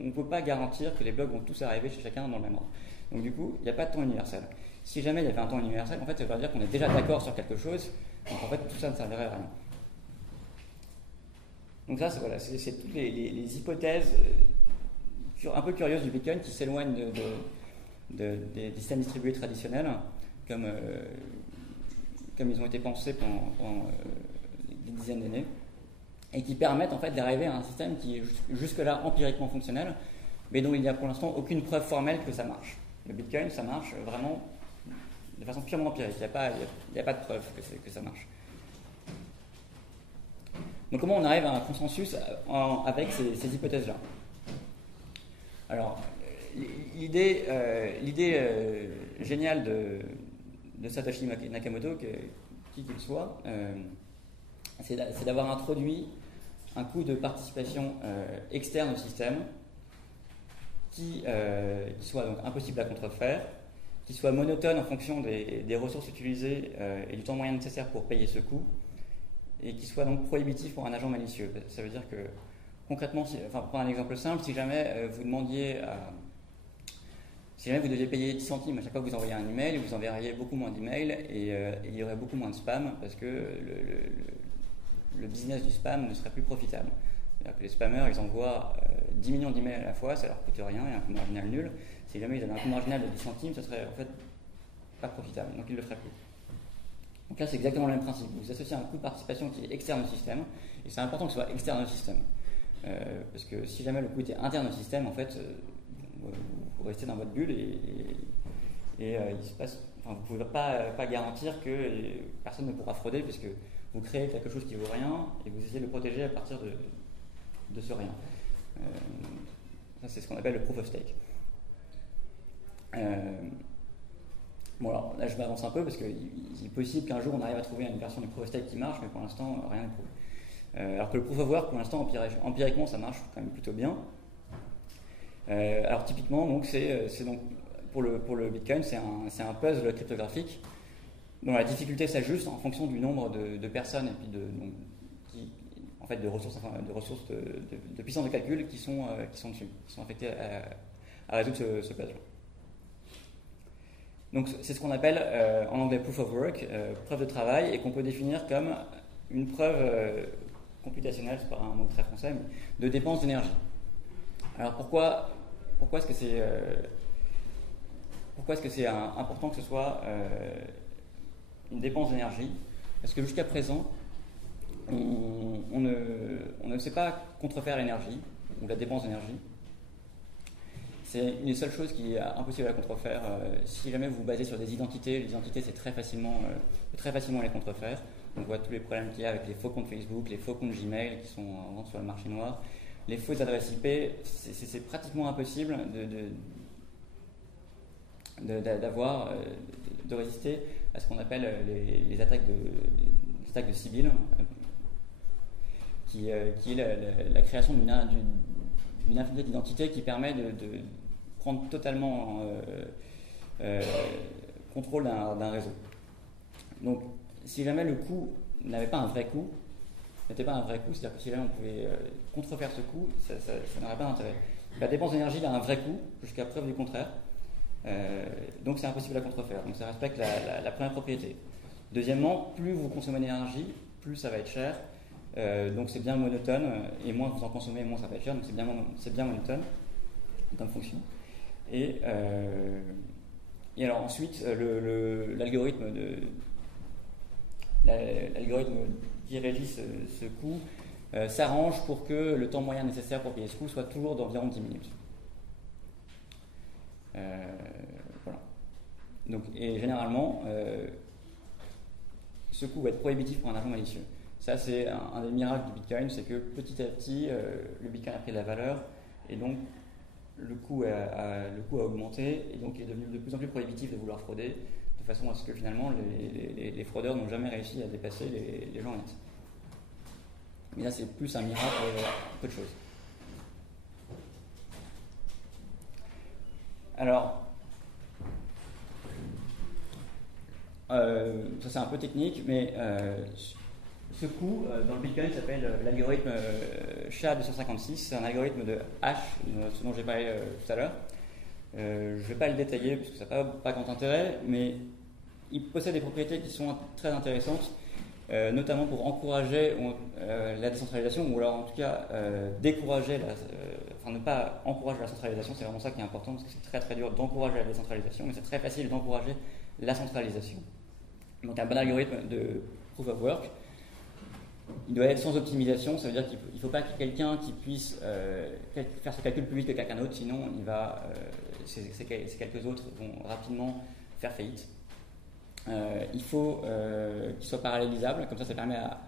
on ne peut pas garantir que les blocs vont tous arriver chez chacun dans le même ordre. Donc du coup, il n'y a pas de temps universel. Si jamais il y avait un temps universel, en fait, ça veut dire qu'on est déjà d'accord sur quelque chose. Donc en fait, tout ça ne servirait à rien. Donc ça, c'est toutes les hypothèses un peu curieuses du Bitcoin qui s'éloignent des systèmes distribués traditionnels, comme ils ont été pensés pendant des dizaines d'années, et qui permettent en fait d'arriver à un système qui est jusque-là empiriquement fonctionnel, mais dont il n'y a pour l'instant aucune preuve formelle que ça marche. Le Bitcoin, ça marche vraiment de façon purement empirique. Il n'y a pas de preuve que ça marche. Donc comment on arrive à un consensus avec ces hypothèses-là? Alors, l'idée géniale de Satoshi Nakamoto, qui qu'il soit, c'est d'avoir introduit un coût de participation externe au système qui soit donc impossible à contrefaire, qui soit monotone en fonction des ressources utilisées et du temps moyen nécessaire pour payer ce coût, et qui soit donc prohibitif pour un agent malicieux. Ça veut dire que, concrètement, pour prendre un exemple simple, si jamais vous deviez payer 10 centimes à chaque fois que vous envoyez un email, vous enverriez beaucoup moins d'emails et il y aurait beaucoup moins de spam parce que le business du spam ne serait plus profitable. C'est-à-dire que les spammers, ils envoient 10 millions d'emails à la fois, ça leur coûte rien et un coût marginal nul. Si jamais ils avaient un coût marginal de 10 centimes, ça serait en fait pas profitable, donc ils ne le feraient plus. Donc là, c'est exactement le même principe. Vous associez un coût de participation qui est externe au système, et c'est important que ce soit externe au système. Parce que si jamais le coût était interne au système, en fait, vous restez dans votre bulle et il se passe, enfin, vous ne pouvez pas garantir que personne ne pourra frauder, puisque vous créez quelque chose qui ne vaut rien et vous essayez de le protéger à partir de ce rien. Ça, c'est ce qu'on appelle le proof of stake. Bon, alors là je m'avance un peu parce qu'il est possible qu'un jour on arrive à trouver une version du proof of stake qui marche, mais pour l'instant rien n'est prouvé. Alors que le proof of work, pour l'instant, empiriquement ça marche quand même plutôt bien. Alors typiquement, donc, c'est donc, pour le Bitcoin, c'est un puzzle cryptographique dont la difficulté s'ajuste en fonction du nombre de personnes et puis de ressources, de puissance de calcul qui sont dessus, qui sont affectées à résoudre ce puzzle. Donc c'est ce qu'on appelle en anglais proof of work, preuve de travail, et qu'on peut définir comme une preuve computationnelle, c'est pas un mot très français, mais de dépense d'énergie. Alors pourquoi est-ce que c'est important que ce soit une dépense d'énergie? Parce que jusqu'à présent, on ne sait pas contrefaire l'énergie ou la dépense d'énergie. C'est une des seules choses qui est impossible à contrefaire. Si jamais vous vous basez sur des identités, les identités c'est très facilement les contrefaire. On voit tous les problèmes qu'il y a avec les faux comptes Facebook, les faux comptes Gmail qui sont en vente sur le marché noir, les fausses adresses IP. C'est pratiquement impossible de résister à ce qu'on appelle les attaques de Sibyl, qui est la création d'une infinité d'identités qui permet de prendre totalement contrôle d'un réseau. Donc, si jamais le coût n'était pas un vrai coût, c'est-à-dire que si jamais on pouvait contrefaire ce coût, ça n'aurait pas d'intérêt. La dépense d'énergie a un vrai coût, jusqu'à preuve du contraire. Donc c'est impossible à contrefaire. Donc ça respecte la première propriété. Deuxièmement, plus vous consommez d'énergie, plus ça va être cher. Donc c'est bien monotone, et moins vous en consommez, moins ça va être cher. Donc c'est bien monotone comme fonction. Et alors ensuite, l'algorithme qui régit ce coût s'arrange pour que le temps moyen nécessaire pour payer ce coût soit toujours d'environ 10 minutes. Voilà. Donc, et généralement, ce coût va être prohibitif pour un agent malicieux. Ça, c'est un des miracles du Bitcoin, c'est que petit à petit, le Bitcoin a pris de la valeur, et donc le coût a augmenté, et donc il est devenu de plus en plus prohibitif de vouloir frauder, de façon à ce que finalement les fraudeurs n'ont jamais réussi à dépasser les gens honnêtes. Mais là, c'est plus un miracle qu'autre chose. Alors, ça c'est un peu technique, mais ce coût dans le Bitcoin s'appelle l'algorithme SHA-256. C'est un algorithme de hash, ce dont j'ai parlé tout à l'heure. Je ne vais pas le détailler parce que ça n'a pas grand intérêt, mais il possède des propriétés qui sont très intéressantes, notamment pour encourager la décentralisation, ou alors en tout cas décourager, ne pas encourager la centralisation. C'est vraiment ça qui est important, parce que c'est très très dur d'encourager la décentralisation, mais c'est très facile d'encourager la centralisation. Donc un bon algorithme de proof of work, il doit être sans optimisation. Ça veut dire qu'il ne faut pas qu'il y ait quelqu'un qui puisse faire ce calcul plus vite que quelqu'un d'autre, sinon ces quelques autres vont rapidement faire faillite. Il faut qu'il soit parallélisable, comme ça permet à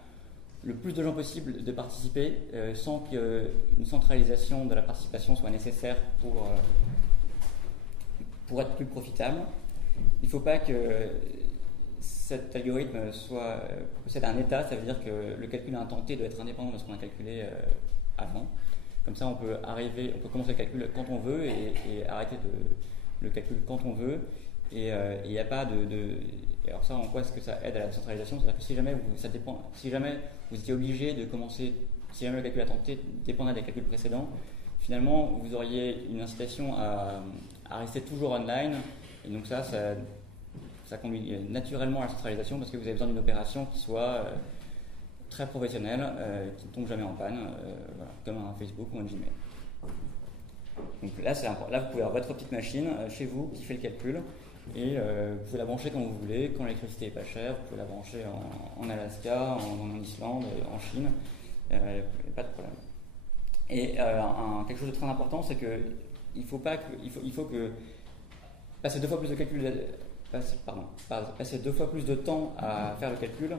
le plus de gens possible de participer sans qu'une centralisation de la participation soit nécessaire pour être plus profitable. Il ne faut pas que cet algorithme possède un état, ça veut dire que le calcul à un temps T doit être indépendant de ce qu'on a calculé avant. Comme ça, on peut commencer le calcul quand on veut et arrêter le calcul quand on veut. Et il n'y a pas alors ça, en quoi est-ce que ça aide à la décentralisation? C'est-à-dire que si jamais vous étiez obligé de commencer, si jamais le calcul à temps T dépendait des calculs précédents, finalement, vous auriez une incitation à rester toujours online. Et donc ça conduit naturellement à la centralisation, parce que vous avez besoin d'une opération qui soit très professionnelle, qui ne tombe jamais en panne, voilà, comme un Facebook ou un Gmail. Donc là, vous pouvez avoir votre petite machine chez vous qui fait le calcul. Et vous pouvez la brancher quand vous voulez, quand l'électricité est pas chère, vous pouvez la brancher en Alaska, en Islande, en Chine, pas de problème. Et quelque chose de très important, c'est que il faut que passer 2 fois plus de passer 2 fois plus de temps à faire le calcul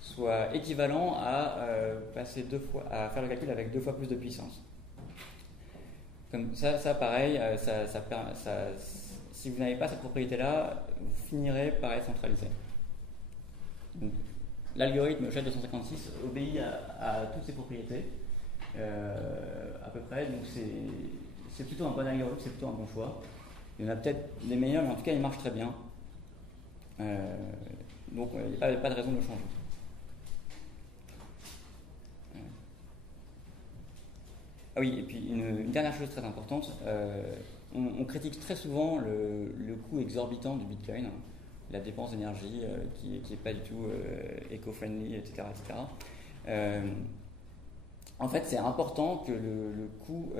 soit équivalent à à faire le calcul avec 2 fois plus de puissance. Comme ça pareil, si vous n'avez pas cette propriété-là, vous finirez par être centralisé. L'algorithme SHA 256 obéit à toutes ces propriétés, à peu près, donc c'est plutôt un bon algorithme, c'est plutôt un bon choix. Il y en a peut-être des meilleurs, mais en tout cas il marche très bien. Donc il n'y a pas de raison de le changer. Ah oui, et puis une dernière chose très importante, on critique très souvent le coût exorbitant du Bitcoin, la dépense d'énergie qui n'est pas du tout éco-friendly, etc. En fait, c'est important que le coût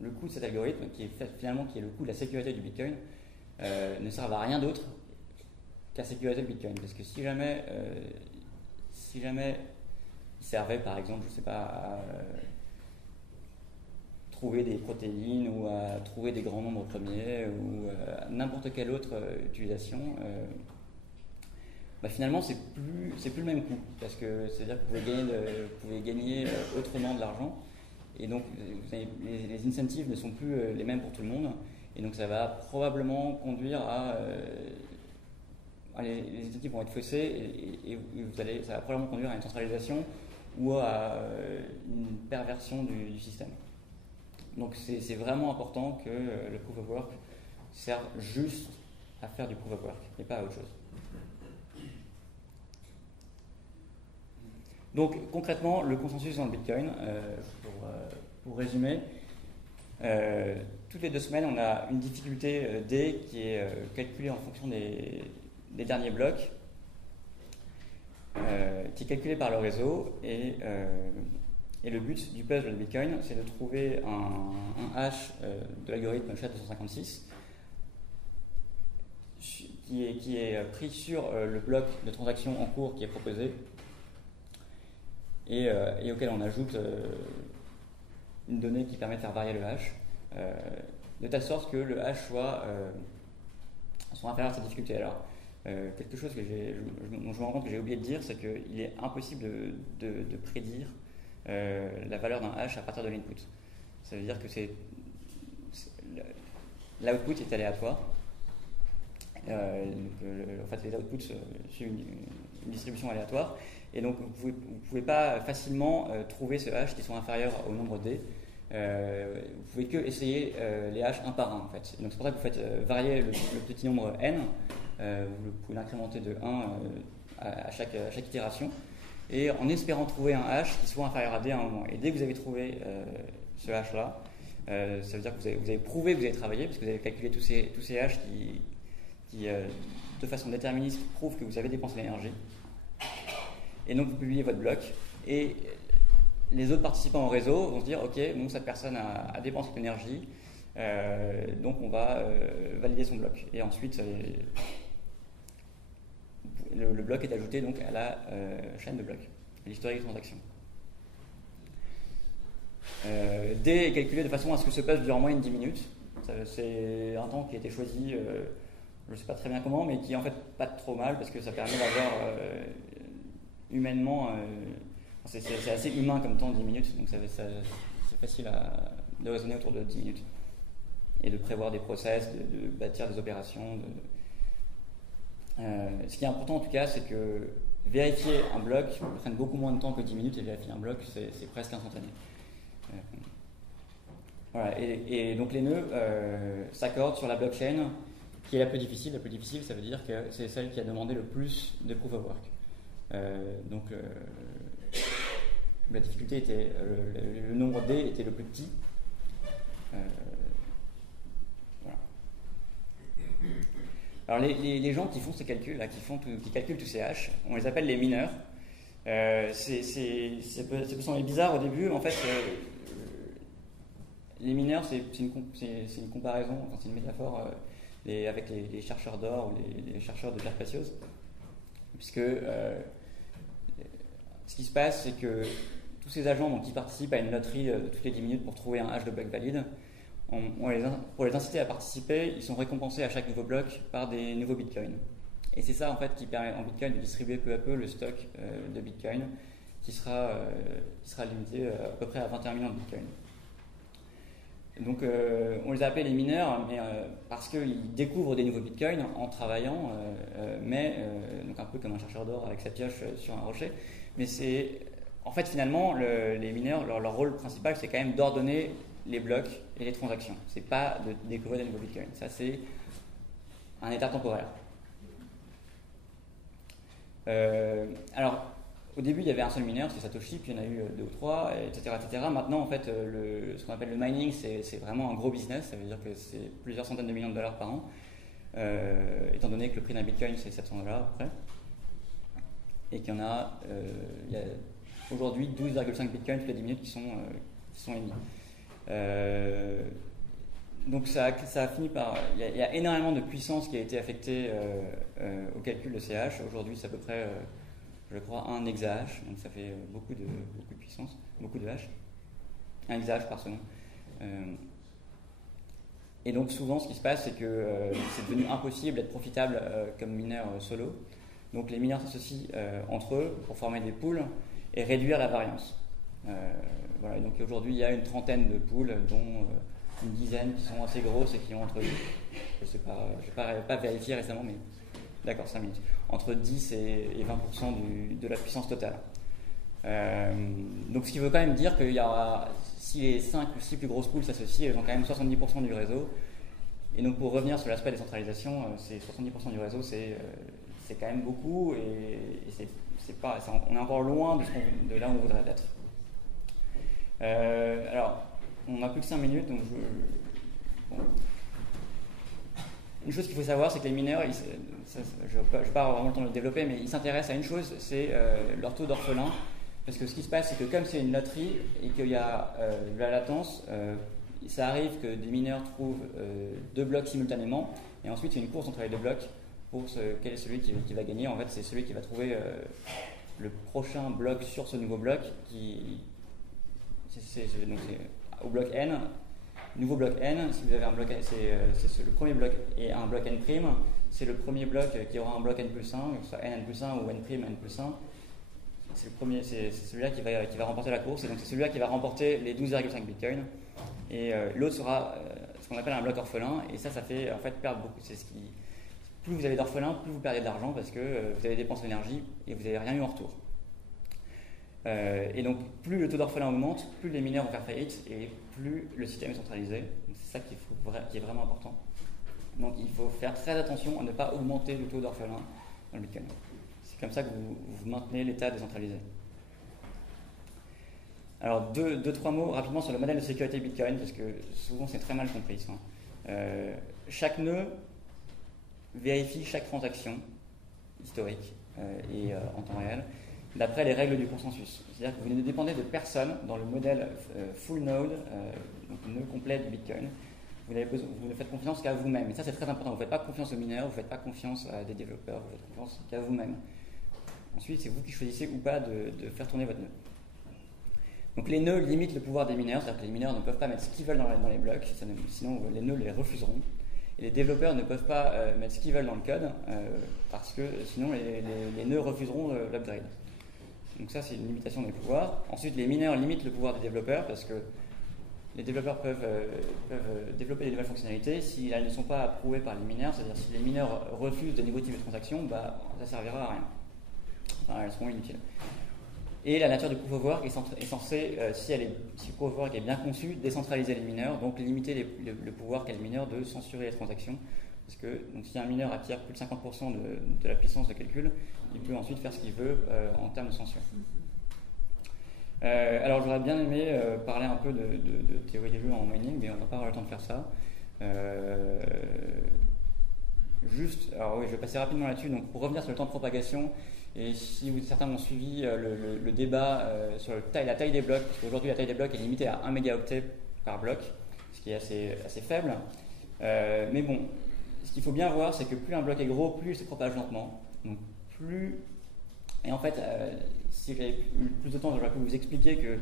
de cet algorithme, qui est le coût de la sécurité du Bitcoin, ne serve à rien d'autre qu'à sécuriser le Bitcoin. Parce que si jamais il servait, par exemple, je ne sais pas, à trouver des protéines ou à trouver des grands nombres premiers ou à n'importe quelle autre utilisation, finalement c'est plus le même coût, parce que c'est-à-dire que vous pouvez gagner autrement de l'argent, et donc les incentives ne sont plus les mêmes pour tout le monde, et donc ça va probablement conduire les incentives vont être faussés, et ça va probablement conduire à une centralisation ou à une perversion du système. Donc c'est vraiment important que le Proof of Work serve juste à faire du Proof of Work et pas à autre chose. Donc concrètement, le consensus dans le Bitcoin, pour résumer, toutes les 2 semaines, on a une difficulté D qui est calculée en fonction des derniers blocs, qui est calculée par le réseau, et le but du puzzle de Bitcoin, c'est de trouver un hash de l'algorithme SHA 256 qui est pris sur le bloc de transaction en cours qui est proposé, et auquel on ajoute une donnée qui permet de faire varier le hash, de telle sorte que le hash soit inférieur à cette difficulté. Alors, quelque chose que je me rends compte que j'ai oublié de dire, c'est qu'il est impossible de prédire la valeur d'un hash à partir de l'input. Ça veut dire que l'output est aléatoire. En fait, les outputs suivent une distribution aléatoire, et donc vous pouvez pas facilement trouver ce hash qui sont inférieurs au nombre D. Vous pouvez que essayer les hash un par un, en fait. Donc c'est pour ça que vous faites varier le petit nombre n. Vous pouvez l'incrémenter de 1 à chaque itération, et en espérant trouver un hash qui soit inférieur à D à un moment. Et dès que vous avez trouvé ce hash là, ça veut dire que vous avez prouvé que vous avez travaillé, parce que vous avez calculé tous ces hash qui de façon déterministe prouvent que vous avez dépensé l'énergie. Et donc vous publiez votre bloc, et les autres participants au réseau vont se dire ok, bon, cette personne a dépensé de l'énergie, donc on va valider son bloc. Et ensuite le bloc est ajouté donc à la chaîne de blocs, à l'historique de transaction. D est calculé de façon à ce que ce puzzle dure en moyenne 10 minutes. C'est un temps qui a été choisi, je ne sais pas très bien comment, mais qui est en fait pas trop mal, parce que ça permet d'avoir humainement, c'est assez humain comme temps, 10 minutes, donc c'est facile de raisonner autour de 10 minutes, et de prévoir des process, de bâtir des opérations. Ce qui est important en tout cas, c'est que vérifier un bloc prenne beaucoup moins de temps que 10 minutes, et vérifier un bloc, c'est presque instantané. Voilà, et donc les nœuds s'accordent sur la blockchain qui est la plus difficile. La plus difficile, ça veut dire que c'est celle qui a demandé le plus de proof of work. Donc la difficulté était, le nombre D était le plus petit. Voilà. Alors les gens qui font ces calculs, là, qui calculent tous ces hash, on les appelle les mineurs. Ça peut sembler bizarre au début. En fait, les mineurs, c'est une comparaison, enfin, c'est une métaphore avec les chercheurs d'or ou les chercheurs de pierres précieuses. Puisque ce qui se passe, c'est que tous ces agents qui participent à une loterie de toutes les 10 minutes pour trouver un hash de bloc valide, pour les inciter à participer, ils sont récompensés à chaque nouveau bloc par des nouveaux bitcoins. Et c'est ça en fait qui permet en bitcoin de distribuer peu à peu le stock de bitcoin qui sera limité à peu près à 21 millions de bitcoins. Donc on les a appelés les mineurs, mais parce qu'ils découvrent des nouveaux bitcoins en travaillant, donc un peu comme un chercheur d'or avec sa pioche sur un rocher. Mais c'est en fait finalement les mineurs, leur rôle principal, c'est quand même d'ordonner les blocs et les transactions. C'est pas de découvrir des nouveaux bitcoins. Ça c'est un état temporaire. Alors au début, il y avait un seul mineur, c'était Satoshi, puis il y en a eu 2 ou 3, etc. Maintenant, en fait, ce qu'on appelle le mining, c'est vraiment un gros business. Ça veut dire que c'est plusieurs centaines de millions de dollars par an, étant donné que le prix d'un bitcoin, c'est 700 $ à peu près. Et qu'il y en a, il y a aujourd'hui 12,5 bitcoins toutes les 10 minutes qui sont émis. Donc ça a fini par... Il y a énormément de puissance qui a été affectée au calcul de CH. Aujourd'hui, c'est à peu près... je crois 1 exahash, donc ça fait beaucoup de puissance, beaucoup de hash. 1 exahash par seconde. Et donc souvent ce qui se passe, c'est que c'est devenu impossible d'être profitable comme mineur solo. Donc les mineurs s'associent entre eux pour former des pools et réduire la variance. Voilà, et donc aujourd'hui il y a une trentaine de pools, dont une dizaine qui sont assez grosses et qui ont entre... Je sais pas, je n'ai pas vérifié récemment, mais... D'accord, 5 minutes. Entre 10 et 20% de la puissance totale. Donc ce qui veut quand même dire qu'il y aura, si les 5 ou 6 plus grosses poules s'associent, elles ont quand même 70% du réseau. Et donc pour revenir sur l'aspect décentralisation, c'est 70% du réseau, c'est quand même beaucoup, et on est encore loin de là où on voudrait être. Alors, on n'a plus que 5 minutes, donc bon. Une chose qu'il faut savoir, c'est que les mineurs, je ne vais pas avoir vraiment le temps de le développer, mais ils s'intéressent à une chose, c'est leur taux d'orphelin. Parce que ce qui se passe, c'est que comme c'est une loterie et qu'il y a de la latence, ça arrive que des mineurs trouvent 2 blocs simultanément, et ensuite c'est une course entre les 2 blocs pour quel est celui qui va gagner. En fait, c'est celui qui va trouver le prochain bloc sur ce nouveau bloc, donc c'est au bloc n. Nouveau bloc n, si vous avez un bloc, c'est le premier bloc et un bloc n', c'est le premier bloc qui aura un bloc n plus 1, que ce soit n plus 1 ou n', n plus 1. C'est celui-là qui va remporter la course, et donc c'est celui-là qui va remporter les 12,5 bitcoins. Et l'autre sera ce qu'on appelle un bloc orphelin, et ça fait en fait perdre beaucoup. Plus vous avez d'orphelins, plus vous perdez d'argent, parce que vous avez dépensé l'énergie et vous n'avez rien eu en retour. Et donc plus le taux d'orphelin augmente, plus les mineurs vont faire faillite et plus le système est centralisé. C'est ça qui est vraiment important. Donc il faut faire très attention à ne pas augmenter le taux d'orphelin dans le Bitcoin. C'est comme ça que vous maintenez l'état décentralisé. Alors 2-3 mots rapidement sur le modèle de sécurité Bitcoin, parce que souvent c'est très mal compris ça. Chaque nœud vérifie chaque transaction historique et en temps réel, d'après les règles du consensus. C'est-à-dire que vous ne dépendez de personne dans le modèle full node, donc le nœud complet du Bitcoin. Vous ne faites confiance qu'à vous-même. Et ça, c'est très important. Vous ne faites pas confiance aux mineurs, vous ne faites pas confiance à des développeurs, vous faites confiance qu'à vous-même. Ensuite, c'est vous qui choisissez ou pas de faire tourner votre nœud. Donc les nœuds limitent le pouvoir des mineurs, c'est-à-dire que les mineurs ne peuvent pas mettre ce qu'ils veulent dans les blocs, sinon les nœuds les refuseront. Et les développeurs ne peuvent pas mettre ce qu'ils veulent dans le code, parce que sinon les nœuds refuseront l'upgrade. Donc ça, c'est une limitation des pouvoirs. Ensuite, les mineurs limitent le pouvoir des développeurs, parce que les développeurs peuvent développer des nouvelles fonctionnalités si elles ne sont pas approuvées par les mineurs, c'est-à-dire si les mineurs refusent de nouveaux types de transactions, ça ne servira à rien. Enfin, elles seront inutiles. Et la nature du proof of work est censée, si le proof of work est bien conçu, décentraliser les mineurs, donc limiter le pouvoir qu'a le mineur de censurer les transactions. Parce que donc, si un mineur acquiert plus de 50% de la puissance de calcul, il peut ensuite faire ce qu'il veut en termes de censure. Alors j'aurais bien aimé parler un peu de théorie des jeux en mining, mais on n'a pas le temps de faire ça. Alors oui, je vais passer rapidement là-dessus. Donc pour revenir sur le temps de propagation, et si certains ont suivi le débat sur la taille des blocs, parce qu'aujourd'hui la taille des blocs est limitée à 1 mégaoctet par bloc, ce qui est assez faible. Mais bon, ce qu'il faut bien voir, c'est que plus un bloc est gros, plus il se propage lentement. Donc et en fait, si j'avais eu plus de temps, j'aurais pu vous expliquer que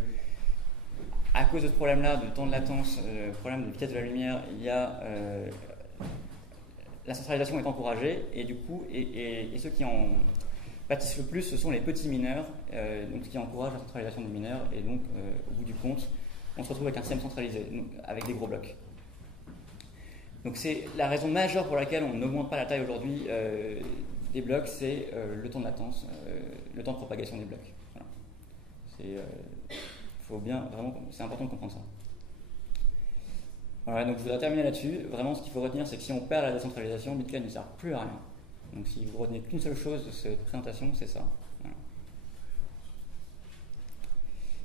à cause de ce problème-là, de temps de latence, problème de vitesse de la lumière, il y a la centralisation est encouragée, et du coup, et ceux qui en pâtissent le plus, ce sont les petits mineurs, donc ce qui encourage la centralisation des mineurs, et donc au bout du compte, on se retrouve avec un système centralisé, donc, avec des gros blocs. Donc c'est la raison majeure pour laquelle on n'augmente pas la taille aujourd'hui des blocs, c'est le temps de latence, le temps de propagation des blocs. Voilà. Faut bien, vraiment, c'est important de comprendre ça. Voilà, donc je voudrais terminer là-dessus. Vraiment, ce qu'il faut retenir, c'est que si on perd la décentralisation, Bitcoin ne sert plus à rien. Donc si vous retenez qu'une seule chose de cette présentation, c'est ça. Voilà.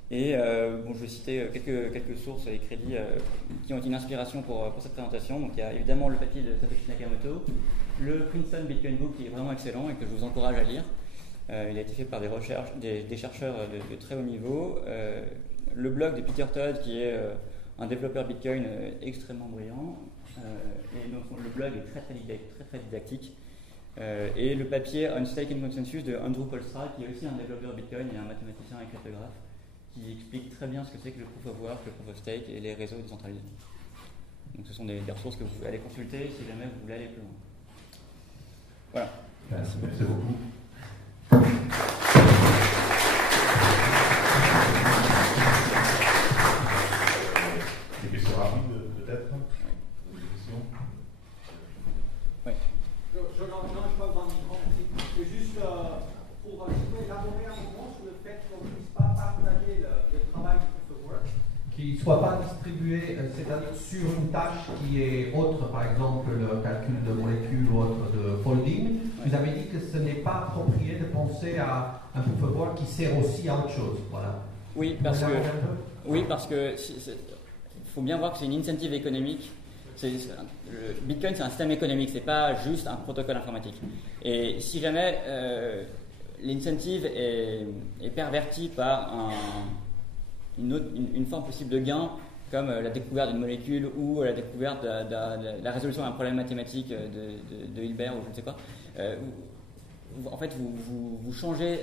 Et bon, je vais citer quelques sources et crédits qui ont été une inspiration pour cette présentation. Donc il y a évidemment le papier de Satoshi Nakamoto, le Princeton Bitcoin Book qui est vraiment excellent et que je vous encourage à lire. Il a été fait par des chercheurs de très haut niveau. Le blog de Peter Todd qui est un développeur Bitcoin extrêmement brillant. Et donc le blog est très didactique. Et le papier Unstaking Consensus de Andrew Polstra qui est aussi un développeur Bitcoin et un mathématicien et cryptographe qui explique très bien ce que c'est que le Proof of Work, le Proof of Stake et les réseaux décentralisés. Donc ce sont des ressources que vous pouvez aller consulter si jamais vous voulez aller plus loin. Voilà. Merci beaucoup. Des questions rapides, peut-être? Des questions? Oui. Je n'encourage pas dans le micro, c'est juste pour élaborer un moment sur le fait qu'on ne puisse pas partager le travail du Proof of Work, qu'il ne soit pas distribué, c'est-à-dire sur une tâche qui est autre, par exemple le calcul de molécules ou autre de folding. Vous avez dit que ce n'est pas approprié de penser à un Proof of Work qui sert aussi à autre chose. Voilà. Oui, parce que il faut bien voir que c'est une incentive économique. Le Bitcoin, c'est un système économique, c'est pas juste un protocole informatique. Et si jamais l'incentive est pervertie par une forme possible de gain, comme la découverte d'une molécule ou la découverte de la résolution d'un problème mathématique de Hilbert ou je ne sais quoi, en fait, vous changez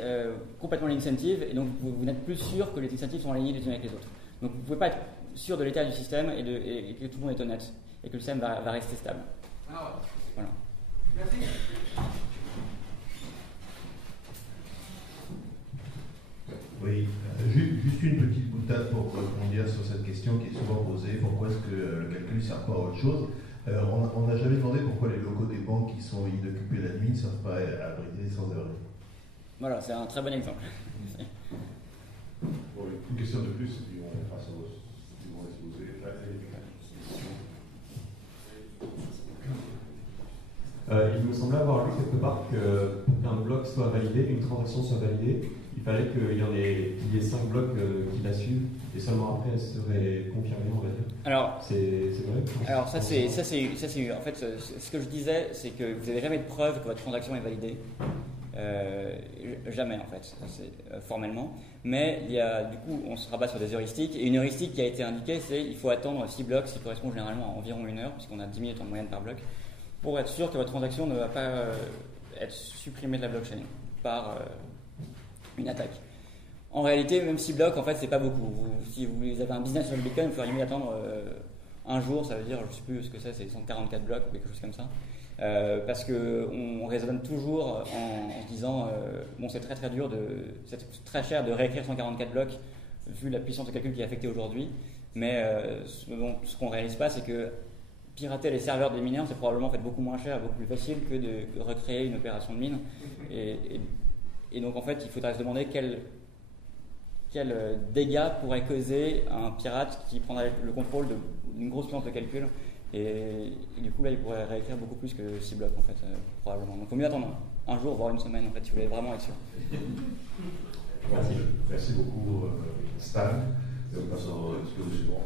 complètement l'incentive et donc vous n'êtes plus sûr que les incentives sont alignés les uns avec les autres. Donc vous ne pouvez pas être sûr de l'état du système et que tout le monde est honnête et que le système va rester stable. Alors, voilà. Merci. Oui, juste une petite boutade pour rebondir sur cette question qui est souvent posée. Pourquoi est-ce que le calcul ne sert pas à autre chose? On n'a jamais demandé pourquoi les locaux des banques qui sont inoccupés la nuit ne servent pas à abriter sans abri. Voilà, c'est un très bon exemple. Bon, une question de plus, et puis on fera ça si vous exposer. Il me semblait avoir lu quelque part que pour qu'un bloc soit validé, une transaction soit validée, il fallait qu'il y ait 5 blocs qui la suivent, et seulement après elle serait confirmée, on va dire. Alors, c'est vrai? Alors ça c'est en fait ce que je disais, c'est que vous n'avez jamais de preuve que votre transaction est validée. Jamais en fait, formellement. Mais il y a, du coup, on se rabat sur des heuristiques. Et une heuristique qui a été indiquée, c'est qu'il faut attendre 6 blocs, ce qui correspond généralement à environ 1 heure, puisqu'on a 10 minutes en moyenne par bloc, pour être sûr que votre transaction ne va pas être supprimée de la blockchain par une attaque. En réalité, même 6 blocs, en fait, c'est pas beaucoup. Si vous avez un business sur le Bitcoin, il faudrait mieux attendre un jour, ça veut dire, je ne sais plus ce que c'est 144 blocs ou quelque chose comme ça. Parce qu'on raisonne toujours en se disant bon, c'est très dur, c'est très cher de réécrire 144 blocs vu la puissance de calcul qui est affectée aujourd'hui. Mais ce qu'on ne réalise pas, c'est que pirater les serveurs des mineurs, c'est probablement en fait beaucoup moins cher et beaucoup plus facile que de recréer une opération de mine. Et donc en fait, il faudrait se demander quel dégâts pourrait causer un pirate qui prendrait le contrôle d'une grosse puissance de calcul. Et du coup, là, il pourrait réécrire beaucoup plus que 6 blocs, en fait, probablement. Donc, il vaut mieux attendre un jour, voire une semaine, en fait, si vous voulez vraiment être sûr. Merci beaucoup, Stan. Et on passe au suivant.